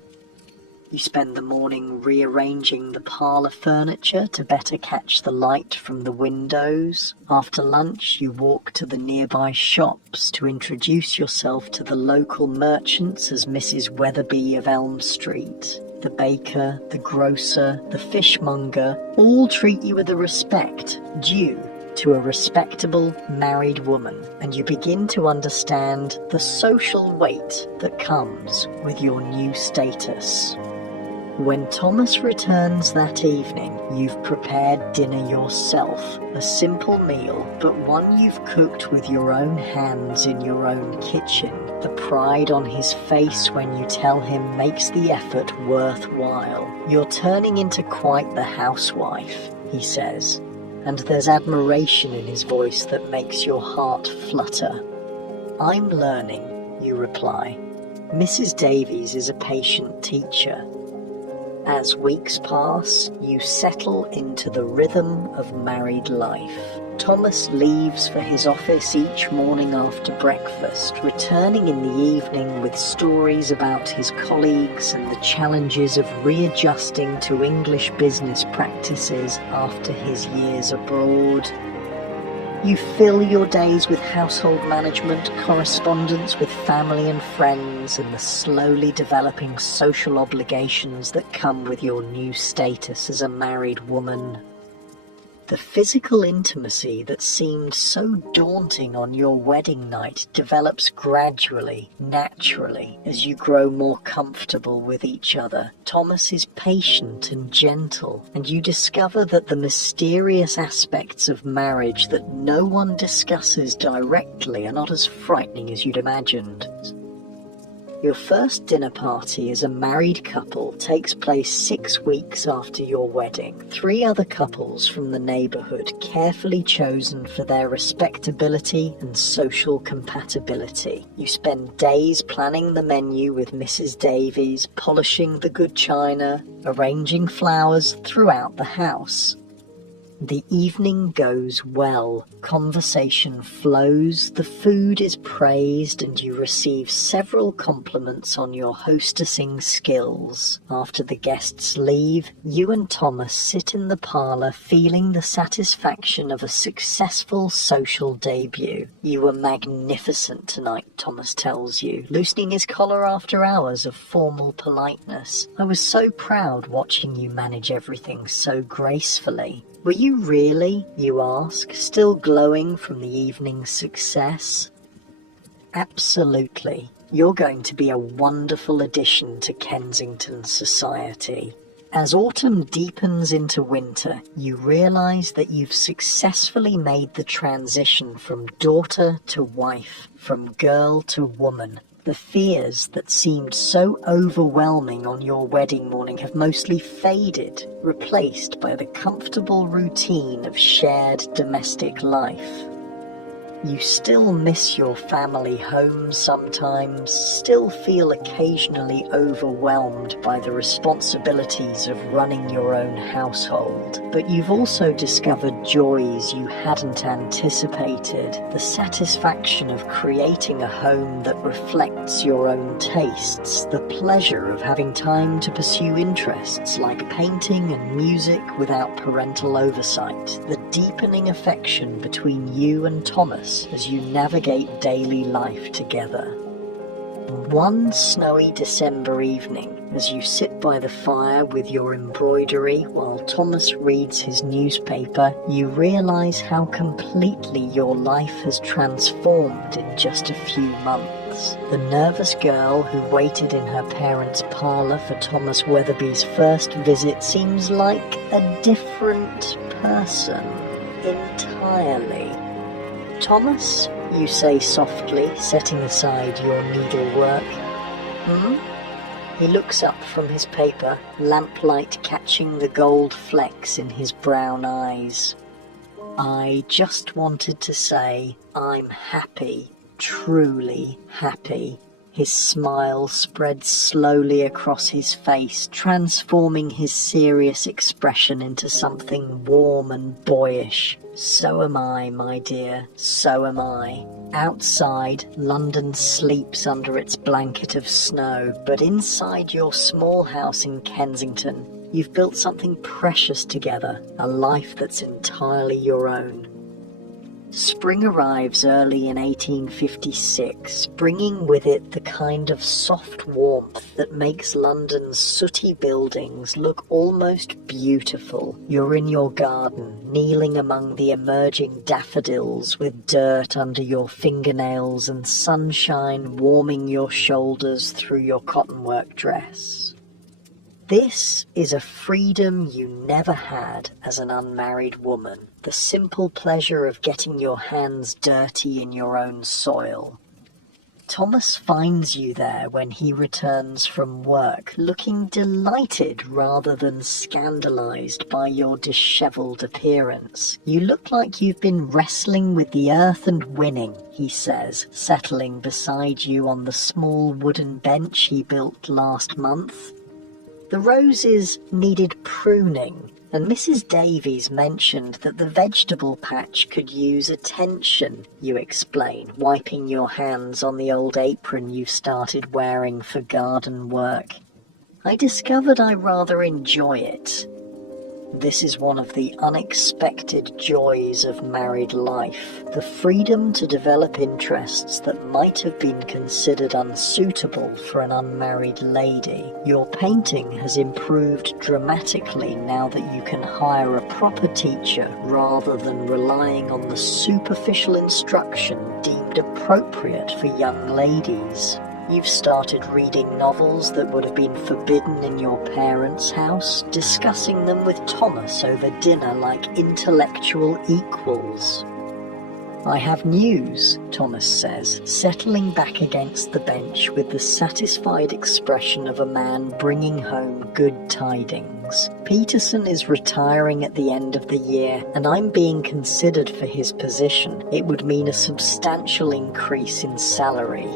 You spend the morning rearranging the parlour furniture to better catch the light from the windows. After lunch, you walk to the nearby shops to introduce yourself to the local merchants as Mrs. Weatherby of Elm Street. The baker, the grocer, the fishmonger all treat you with the respect due to a respectable married woman, and you begin to understand the social weight that comes with your new status. When Thomas returns that evening, you've prepared dinner yourself, a simple meal, but one you've cooked with your own hands in your own kitchen. The pride on his face when you tell him makes the effort worthwhile. "You're turning into quite the housewife," he says, and there's admiration in his voice that makes your heart flutter. "I'm learning," you reply. Mrs. Davies is a patient teacher. As weeks pass, you settle into the rhythm of married life. Thomas leaves for his office each morning after breakfast, returning in the evening with stories about his colleagues and the challenges of readjusting to English business practices after his years abroad. You fill your days with household management, correspondence with family and friends, and the slowly developing social obligations that come with your new status as a married woman. The physical intimacy that seemed so daunting on your wedding night develops gradually, naturally, as you grow more comfortable with each other. Thomas is patient and gentle, and you discover that the mysterious aspects of marriage that no one discusses directly are not as frightening as you'd imagined. Your first dinner party as a married couple takes place 6 weeks after your wedding. 3 other couples from the neighbourhood, carefully chosen for their respectability and social compatibility. You spend days planning the menu with Mrs. Davies, polishing the good china, arranging flowers throughout the house. The evening goes well, conversation flows, the food is praised, and you receive several compliments on your hostessing skills. After the guests leave, you and Thomas sit in the parlour feeling the satisfaction of a successful social debut. "You were magnificent tonight," Thomas tells you, loosening his collar after hours of formal politeness. "I was so proud watching you manage everything so gracefully." "Were you really?" you ask, still glowing from the evening's success. "Absolutely. You're going to be a wonderful addition to Kensington society." As autumn deepens into winter, you realise that you've successfully made the transition from daughter to wife, from girl to woman. The fears that seemed so overwhelming on your wedding morning have mostly faded, replaced by the comfortable routine of shared domestic life. You still miss your family home sometimes, still feel occasionally overwhelmed by the responsibilities of running your own household, but you've also discovered joys you hadn't anticipated, the satisfaction of creating a home that reflects your own tastes, the pleasure of having time to pursue interests like painting and music without parental oversight, the deepening affection between you and Thomas as you navigate daily life together. One snowy December evening, as you sit by the fire with your embroidery while Thomas reads his newspaper, you realise how completely your life has transformed in just a few months. The nervous girl who waited in her parents' parlour for Thomas Weatherby's first visit seems like a different person entirely. "Thomas," you say softly, setting aside your needlework. He looks up from his paper, lamplight catching the gold flecks in his brown eyes. "I just wanted to say I'm happy, truly happy." His smile spreads slowly across his face, transforming his serious expression into something warm and boyish. "So am I, my dear, so am I." Outside, London sleeps under its blanket of snow, but inside your small house in Kensington, you've built something precious together, a life that's entirely your own. Spring arrives early in 1856, bringing with it the kind of soft warmth that makes London's sooty buildings look almost beautiful. You're in your garden, kneeling among the emerging daffodils with dirt under your fingernails and sunshine warming your shoulders through your cottonwork dress. This is a freedom you never had as an unmarried woman, the simple pleasure of getting your hands dirty in your own soil. Thomas finds you there when he returns from work, looking delighted rather than scandalised by your dishevelled appearance. "You look like you've been wrestling with the earth and winning," he says, settling beside you on the small wooden bench he built last month. "The roses needed pruning, and Mrs. Davies mentioned that the vegetable patch could use attention," you explain, wiping your hands on the old apron you started wearing for garden work. "I discovered I rather enjoy it." This is one of the unexpected joys of married life, the freedom to develop interests that might have been considered unsuitable for an unmarried lady. Your painting has improved dramatically now that you can hire a proper teacher rather than relying on the superficial instruction deemed appropriate for young ladies. You've started reading novels that would have been forbidden in your parents' house, discussing them with Thomas over dinner like intellectual equals. I have news, Thomas says, settling back against the bench with the satisfied expression of a man bringing home good tidings. Peterson is retiring at the end of the year, and I'm being considered for his position. It would mean a substantial increase in salary.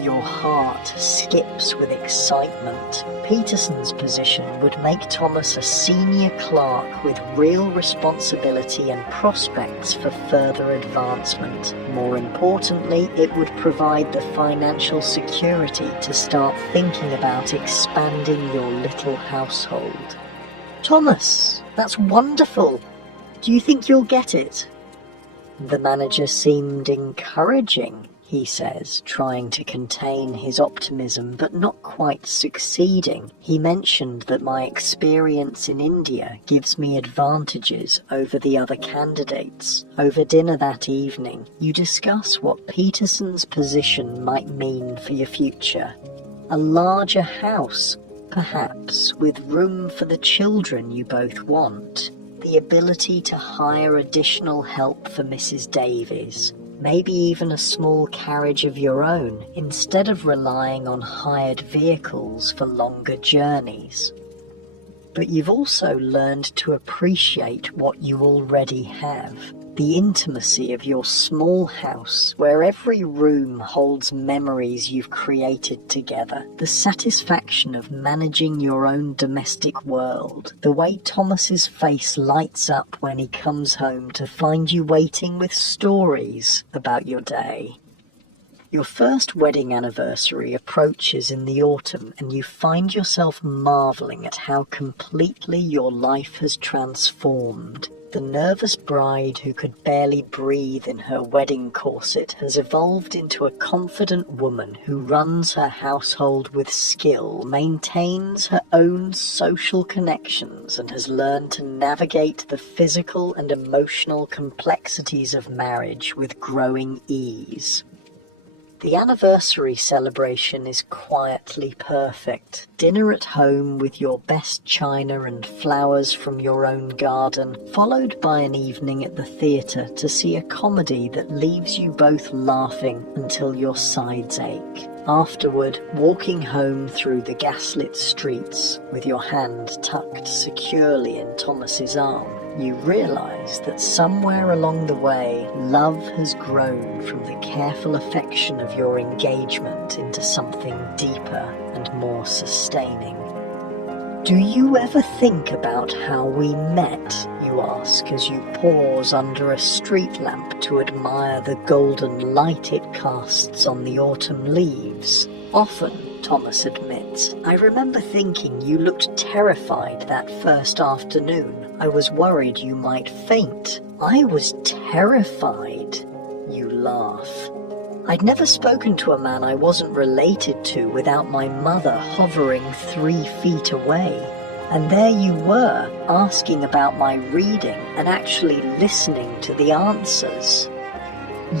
Your heart skips with excitement. Peterson's position would make Thomas a senior clerk with real responsibility and prospects for further advancement. More importantly, it would provide the financial security to start thinking about expanding your little household. Thomas, that's wonderful. Do you think you'll get it? The manager seemed encouraging, he says, trying to contain his optimism but not quite succeeding. He mentioned that my experience in India gives me advantages over the other candidates. Over dinner that evening, you discuss what Peterson's position might mean for your future. A larger house, perhaps, with room for the children you both want. The ability to hire additional help for Mrs. Davies. Maybe even a small carriage of your own, instead of relying on hired vehicles for longer journeys. But you've also learned to appreciate what you already have. The intimacy of your small house, where every room holds memories you've created together. The satisfaction of managing your own domestic world. The way Thomas's face lights up when he comes home to find you waiting with stories about your day. Your first wedding anniversary approaches in the autumn, and you find yourself marveling at how completely your life has transformed. The nervous bride who could barely breathe in her wedding corset has evolved into a confident woman who runs her household with skill, maintains her own social connections, and has learned to navigate the physical and emotional complexities of marriage with growing ease. The anniversary celebration is quietly perfect. Dinner at home with your best china and flowers from your own garden, followed by an evening at the theatre to see a comedy that leaves you both laughing until your sides ache. Afterward, walking home through the gaslit streets with your hand tucked securely in Thomas's arm, you realise that somewhere along the way, love has grown from the careful affection of your engagement into something deeper and more sustaining. Do you ever think about how we met, you ask, as you pause under a street lamp to admire the golden light it casts on the autumn leaves? Often, Thomas admits. I remember thinking you looked terrified that first afternoon. I was worried you might faint. I was terrified. You laugh. I'd never spoken to a man I wasn't related to without my mother hovering 3 feet away. And there you were, asking about my reading and actually listening to the answers.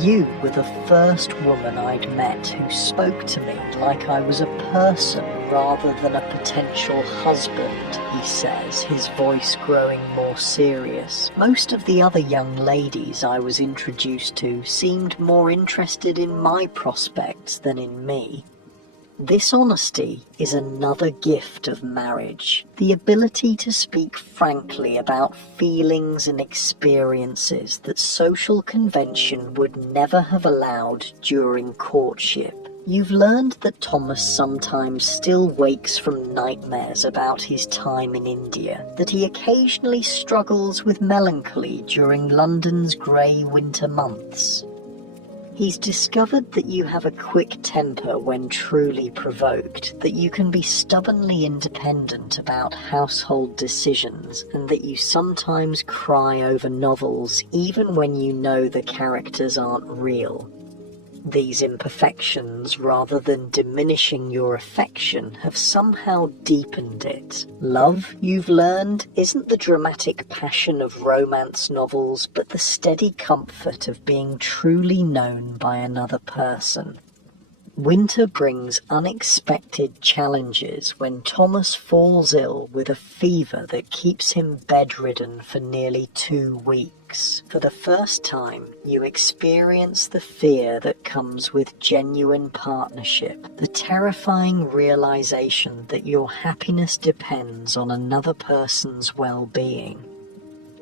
You were the first woman I'd met who spoke to me like I was a person rather than a potential husband, he says, his voice growing more serious. Most of the other young ladies I was introduced to seemed more interested in my prospects than in me. This honesty is another gift of marriage, the ability to speak frankly about feelings and experiences that social convention would never have allowed during courtship. You've learned that Thomas sometimes still wakes from nightmares about his time in India, that he occasionally struggles with melancholy during London's grey winter months. He's discovered that you have a quick temper when truly provoked, that you can be stubbornly independent about household decisions, and that you sometimes cry over novels even when you know the characters aren't real. These imperfections, rather than diminishing your affection, have somehow deepened it. Love, you've learned, isn't the dramatic passion of romance novels, but the steady comfort of being truly known by another person. Winter brings unexpected challenges when Thomas falls ill with a fever that keeps him bedridden for nearly 2 weeks. For the first time, you experience the fear that comes with genuine partnership, the terrifying realization that your happiness depends on another person's well-being.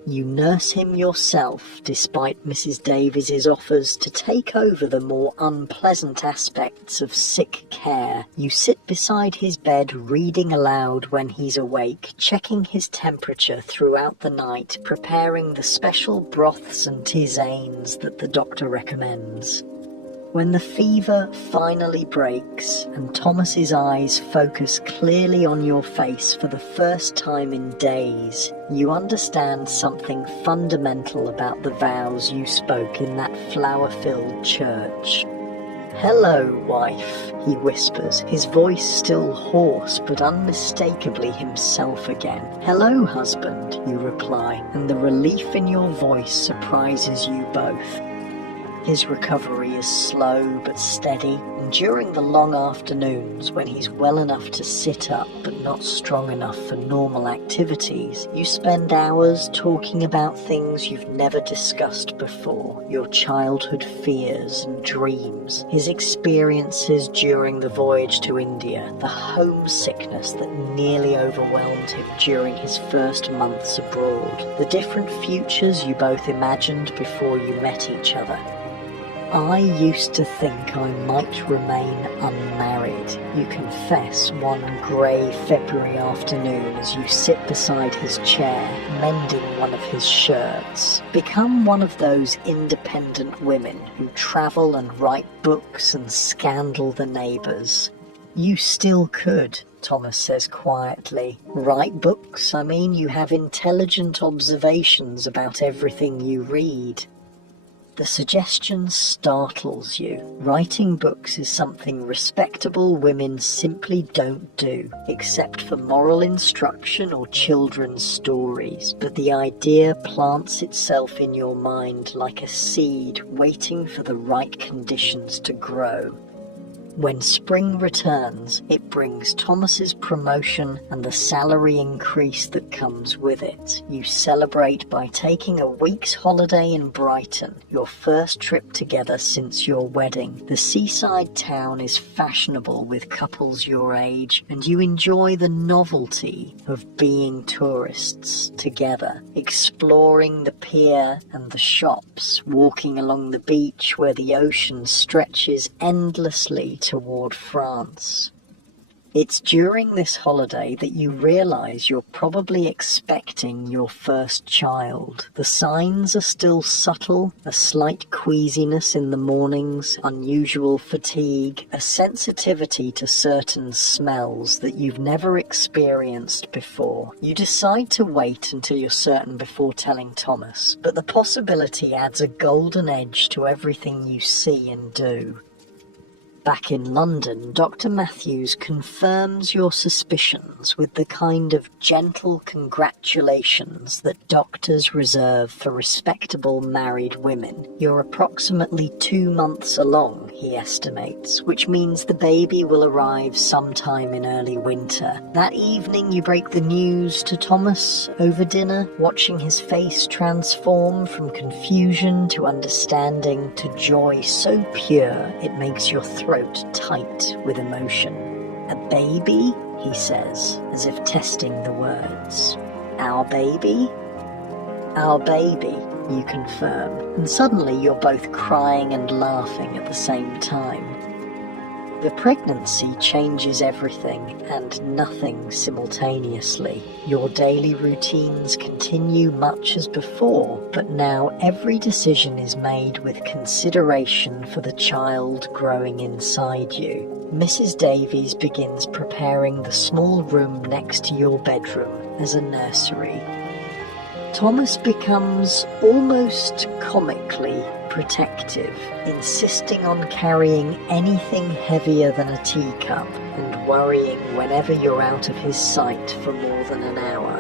You nurse him yourself, despite Mrs. Davies's offers to take over the more unpleasant aspects of sick care. You sit beside his bed, reading aloud when he's awake, checking his temperature throughout the night, preparing the special broths and tisanes that the doctor recommends. When the fever finally breaks and Thomas's eyes focus clearly on your face for the first time in days, you understand something fundamental about the vows you spoke in that flower-filled church. "Hello, wife," he whispers, his voice still hoarse but unmistakably himself again. "Hello, husband," you reply, and the relief in your voice surprises you both. His recovery is slow but steady, and during the long afternoons when he's well enough to sit up but not strong enough for normal activities, you spend hours talking about things you've never discussed before, your childhood fears and dreams, his experiences during the voyage to India, the homesickness that nearly overwhelmed him during his first months abroad, the different futures you both imagined before you met each other. "I used to think I might remain unmarried," you confess one grey February afternoon as you sit beside his chair, mending one of his shirts. Become one of those independent women who travel and write books and scandal the neighbours. "You still could," Thomas says quietly. "Write books? I mean, you have intelligent observations about everything you read." The suggestion startles you. Writing books is something respectable women simply don't do, except for moral instruction or children's stories, but the idea plants itself in your mind like a seed waiting for the right conditions to grow. When spring returns, it brings Thomas's promotion and the salary increase that comes with it. You celebrate by taking a week's holiday in Brighton, your first trip together since your wedding. The seaside town is fashionable with couples your age, and you enjoy the novelty of being tourists together, exploring the pier and the shops, walking along the beach where the ocean stretches endlessly toward France. It's during this holiday that you realise you're probably expecting your first child. The signs are still subtle, a slight queasiness in the mornings, unusual fatigue, a sensitivity to certain smells that you've never experienced before. You decide to wait until you're certain before telling Thomas, but the possibility adds a golden edge to everything you see and do. Back in London, Dr. Matthews confirms your suspicions with the kind of gentle congratulations that doctors reserve for respectable married women. You're approximately 2 months along, he estimates, which means the baby will arrive sometime in early winter. That evening you break the news to Thomas over dinner, watching his face transform from confusion to understanding to joy so pure it makes your throat tight with emotion. "A baby?" he says, as if testing the words. "Our baby?" "Our baby," you confirm, and suddenly you're both crying and laughing at the same time. The pregnancy changes everything and nothing simultaneously. Your daily routines continue much as before, but now every decision is made with consideration for the child growing inside you. Mrs. Davies begins preparing the small room next to your bedroom as a nursery. Thomas becomes almost comically protective, insisting on carrying anything heavier than a teacup and worrying whenever you're out of his sight for more than an hour.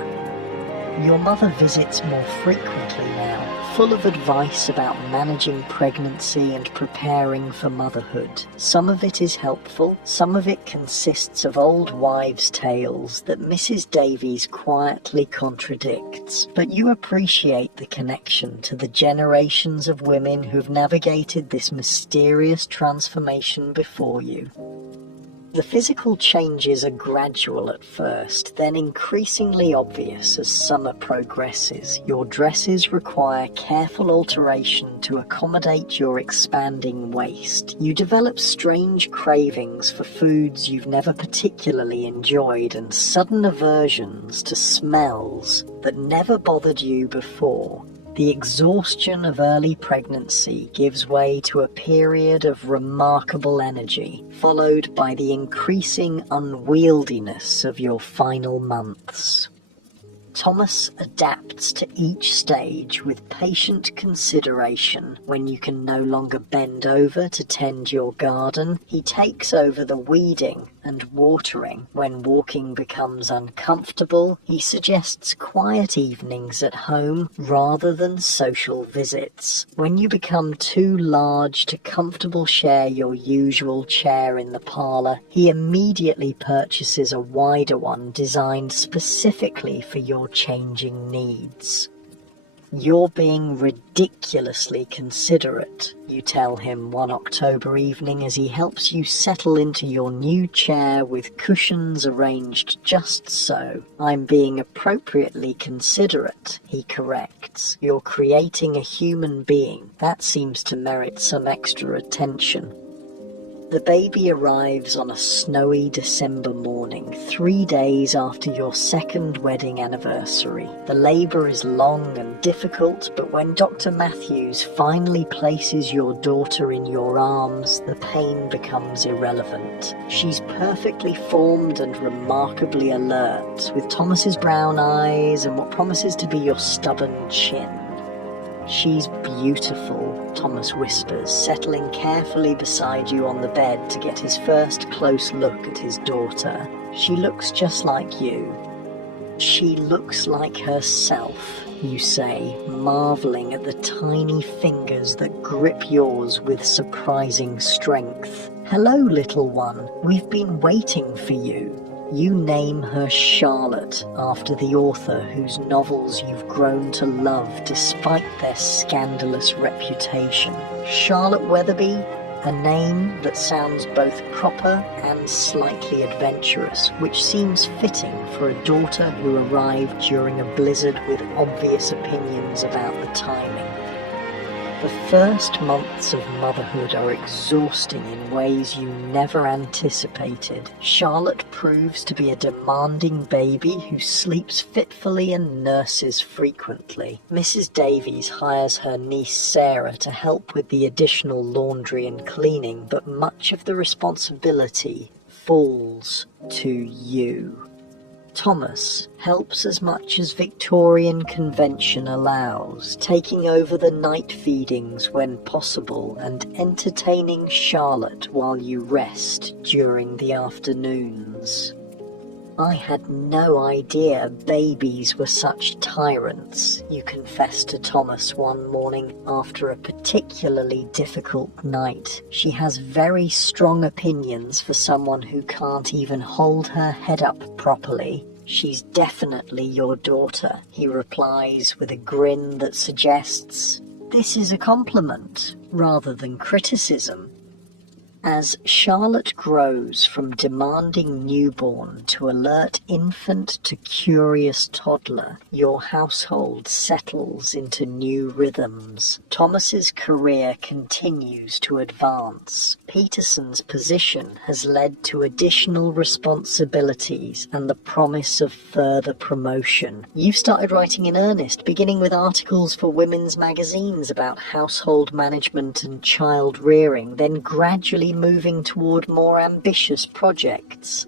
Your mother visits more frequently now, full of advice about managing pregnancy and preparing for motherhood. Some of it is helpful, some of it consists of old wives' tales that Mrs. Davies quietly contradicts, but you appreciate the connection to the generations of women who've navigated this mysterious transformation before you. The physical changes are gradual at first, then increasingly obvious as summer progresses. Your dresses require careful alteration to accommodate your expanding waist. You develop strange cravings for foods you've never particularly enjoyed and sudden aversions to smells that never bothered you before. The exhaustion of early pregnancy gives way to a period of remarkable energy, followed by the increasing unwieldiness of your final months. Thomas adapts to each stage with patient consideration. When you can no longer bend over to tend your garden, he takes over the weeding and watering. When walking becomes uncomfortable, he suggests quiet evenings at home rather than social visits. When you become too large to comfortably share your usual chair in the parlour, he immediately purchases a wider one designed specifically for your changing needs. "You're being ridiculously considerate," you tell him one October evening as he helps you settle into your new chair with cushions arranged just so. "I'm being appropriately considerate," he corrects. "You're creating a human being. That seems to merit some extra attention." The baby arrives on a snowy December morning, 3 days after your second wedding anniversary. The labour is long and difficult, but when Dr. Matthews finally places your daughter in your arms, the pain becomes irrelevant. She's perfectly formed and remarkably alert, with Thomas's brown eyes and what promises to be your stubborn chin. "She's beautiful," Thomas whispers, settling carefully beside you on the bed to get his first close look at his daughter. "She looks just like you." "She looks like herself," you say, marvelling at the tiny fingers that grip yours with surprising strength. "Hello, little one. We've been waiting for you." You name her Charlotte, after the author whose novels you've grown to love despite their scandalous reputation. Charlotte Weatherby, a name that sounds both proper and slightly adventurous, which seems fitting for a daughter who arrived during a blizzard with obvious opinions about the timing. The first months of motherhood are exhausting in ways you never anticipated. Charlotte proves to be a demanding baby who sleeps fitfully and nurses frequently. Mrs. Davies hires her niece Sarah to help with the additional laundry and cleaning, but much of the responsibility falls to you. Thomas helps as much as Victorian convention allows, taking over the night feedings when possible and entertaining Charlotte while you rest during the afternoons. "I had no idea babies were such tyrants," you confess to Thomas one morning after a particularly difficult night. "She has very strong opinions for someone who can't even hold her head up properly." "She's definitely your daughter," he replies with a grin that suggests this is a compliment rather than criticism. As Charlotte grows from demanding newborn to alert infant to curious toddler, your household settles into new rhythms. Thomas's career continues to advance. Peterson's position has led to additional responsibilities and the promise of further promotion. You've started writing in earnest, beginning with articles for women's magazines about household management and child rearing, then gradually moving toward more ambitious projects.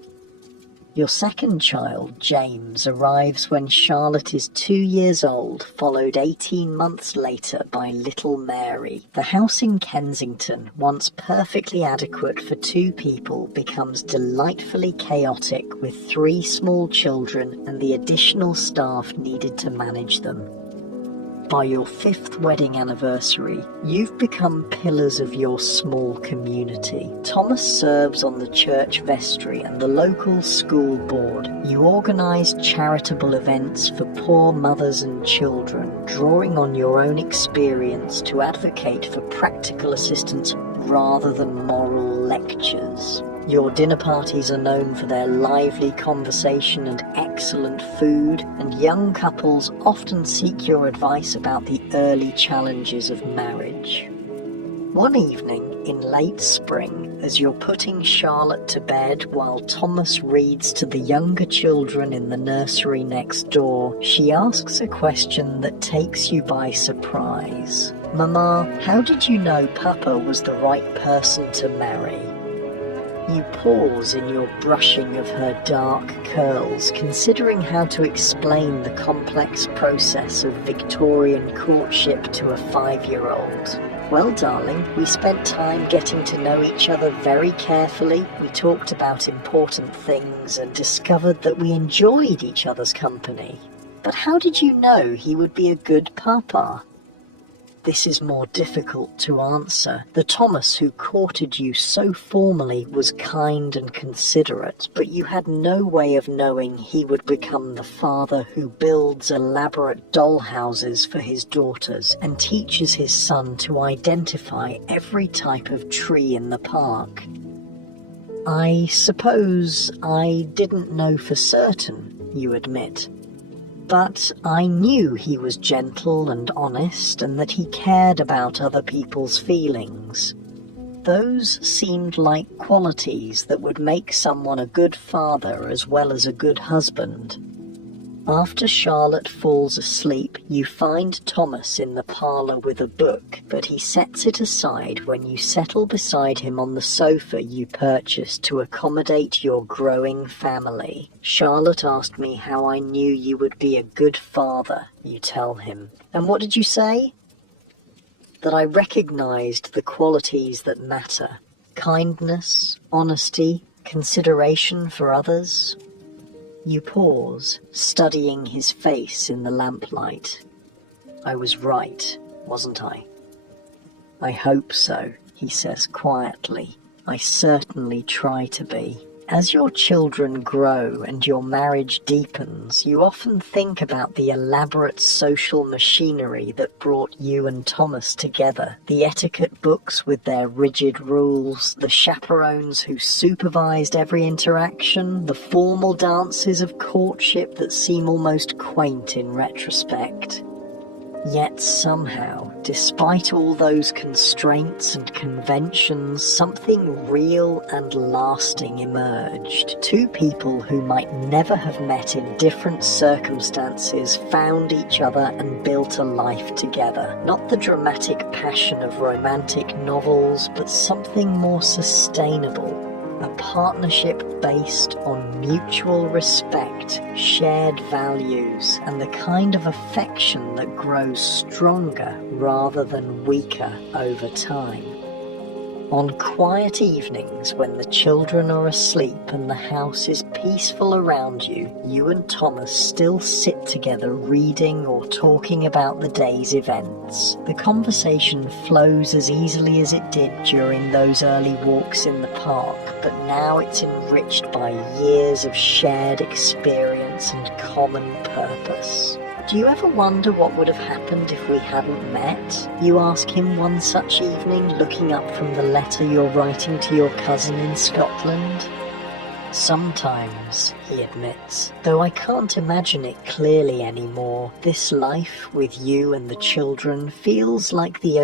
Your second child, James, arrives when Charlotte is 2 years old, followed 18 months later by little Mary. The house in Kensington, once perfectly adequate for 2 people, becomes delightfully chaotic with 3 small children and the additional staff needed to manage them. By your 5th wedding anniversary, you've become pillars of your small community. Thomas serves on the church vestry and the local school board. You organise charitable events for poor mothers and children, drawing on your own experience to advocate for practical assistance rather than moral lectures. Your dinner parties are known for their lively conversation and excellent food, and young couples often seek your advice about the early challenges of marriage. One evening in late spring, as you're putting Charlotte to bed while Thomas reads to the younger children in the nursery next door, she asks a question that takes you by surprise. "Mama, how did you know Papa was the right person to marry?" You pause in your brushing of her dark curls, considering how to explain the complex process of Victorian courtship to a 5-year-old. "Well, darling, we spent time getting to know each other very carefully. We talked about important things and discovered that we enjoyed each other's company. But how did you know he would be a good papa?" This is more difficult to answer. The Thomas who courted you so formally was kind and considerate, but you had no way of knowing he would become the father who builds elaborate doll houses for his daughters and teaches his son to identify every type of tree in the park. "I suppose I didn't know for certain," you admit. "But I knew he was gentle and honest and that he cared about other people's feelings. Those seemed like qualities that would make someone a good father as well as a good husband." After Charlotte falls asleep, you find Thomas in the parlour with a book, but he sets it aside when you settle beside him on the sofa you purchased to accommodate your growing family. "Charlotte asked me how I knew you would be a good father," you tell him. "And what did you say?" "That I recognised the qualities that matter. Kindness, honesty, consideration for others." You pause, studying his face in the lamplight. "I was right, wasn't I?" "I hope so," he says quietly. "I certainly try to be." As your children grow and your marriage deepens, you often think about the elaborate social machinery that brought you and Thomas together. The etiquette books with their rigid rules, the chaperones who supervised every interaction, the formal dances of courtship that seem almost quaint in retrospect. Yet somehow, despite all those constraints and conventions, something real and lasting emerged. 2 people who might never have met in different circumstances found each other and built a life together. Not the dramatic passion of romantic novels, but something more sustainable. A partnership based on mutual respect, shared values, and the kind of affection that grows stronger rather than weaker over time. On quiet evenings when the children are asleep and the house is peaceful around you, you and Thomas still sit together reading or talking about the day's events. The conversation flows as easily as it did during those early walks in the park, but now it's enriched by years of shared experience and common purpose. Do you ever wonder what would have happened if we hadn't met? You ask him one such evening, looking up from the letter you're writing to your cousin in Scotland. Sometimes, he admits, though I can't imagine it clearly anymore, this life with you and the children feels like the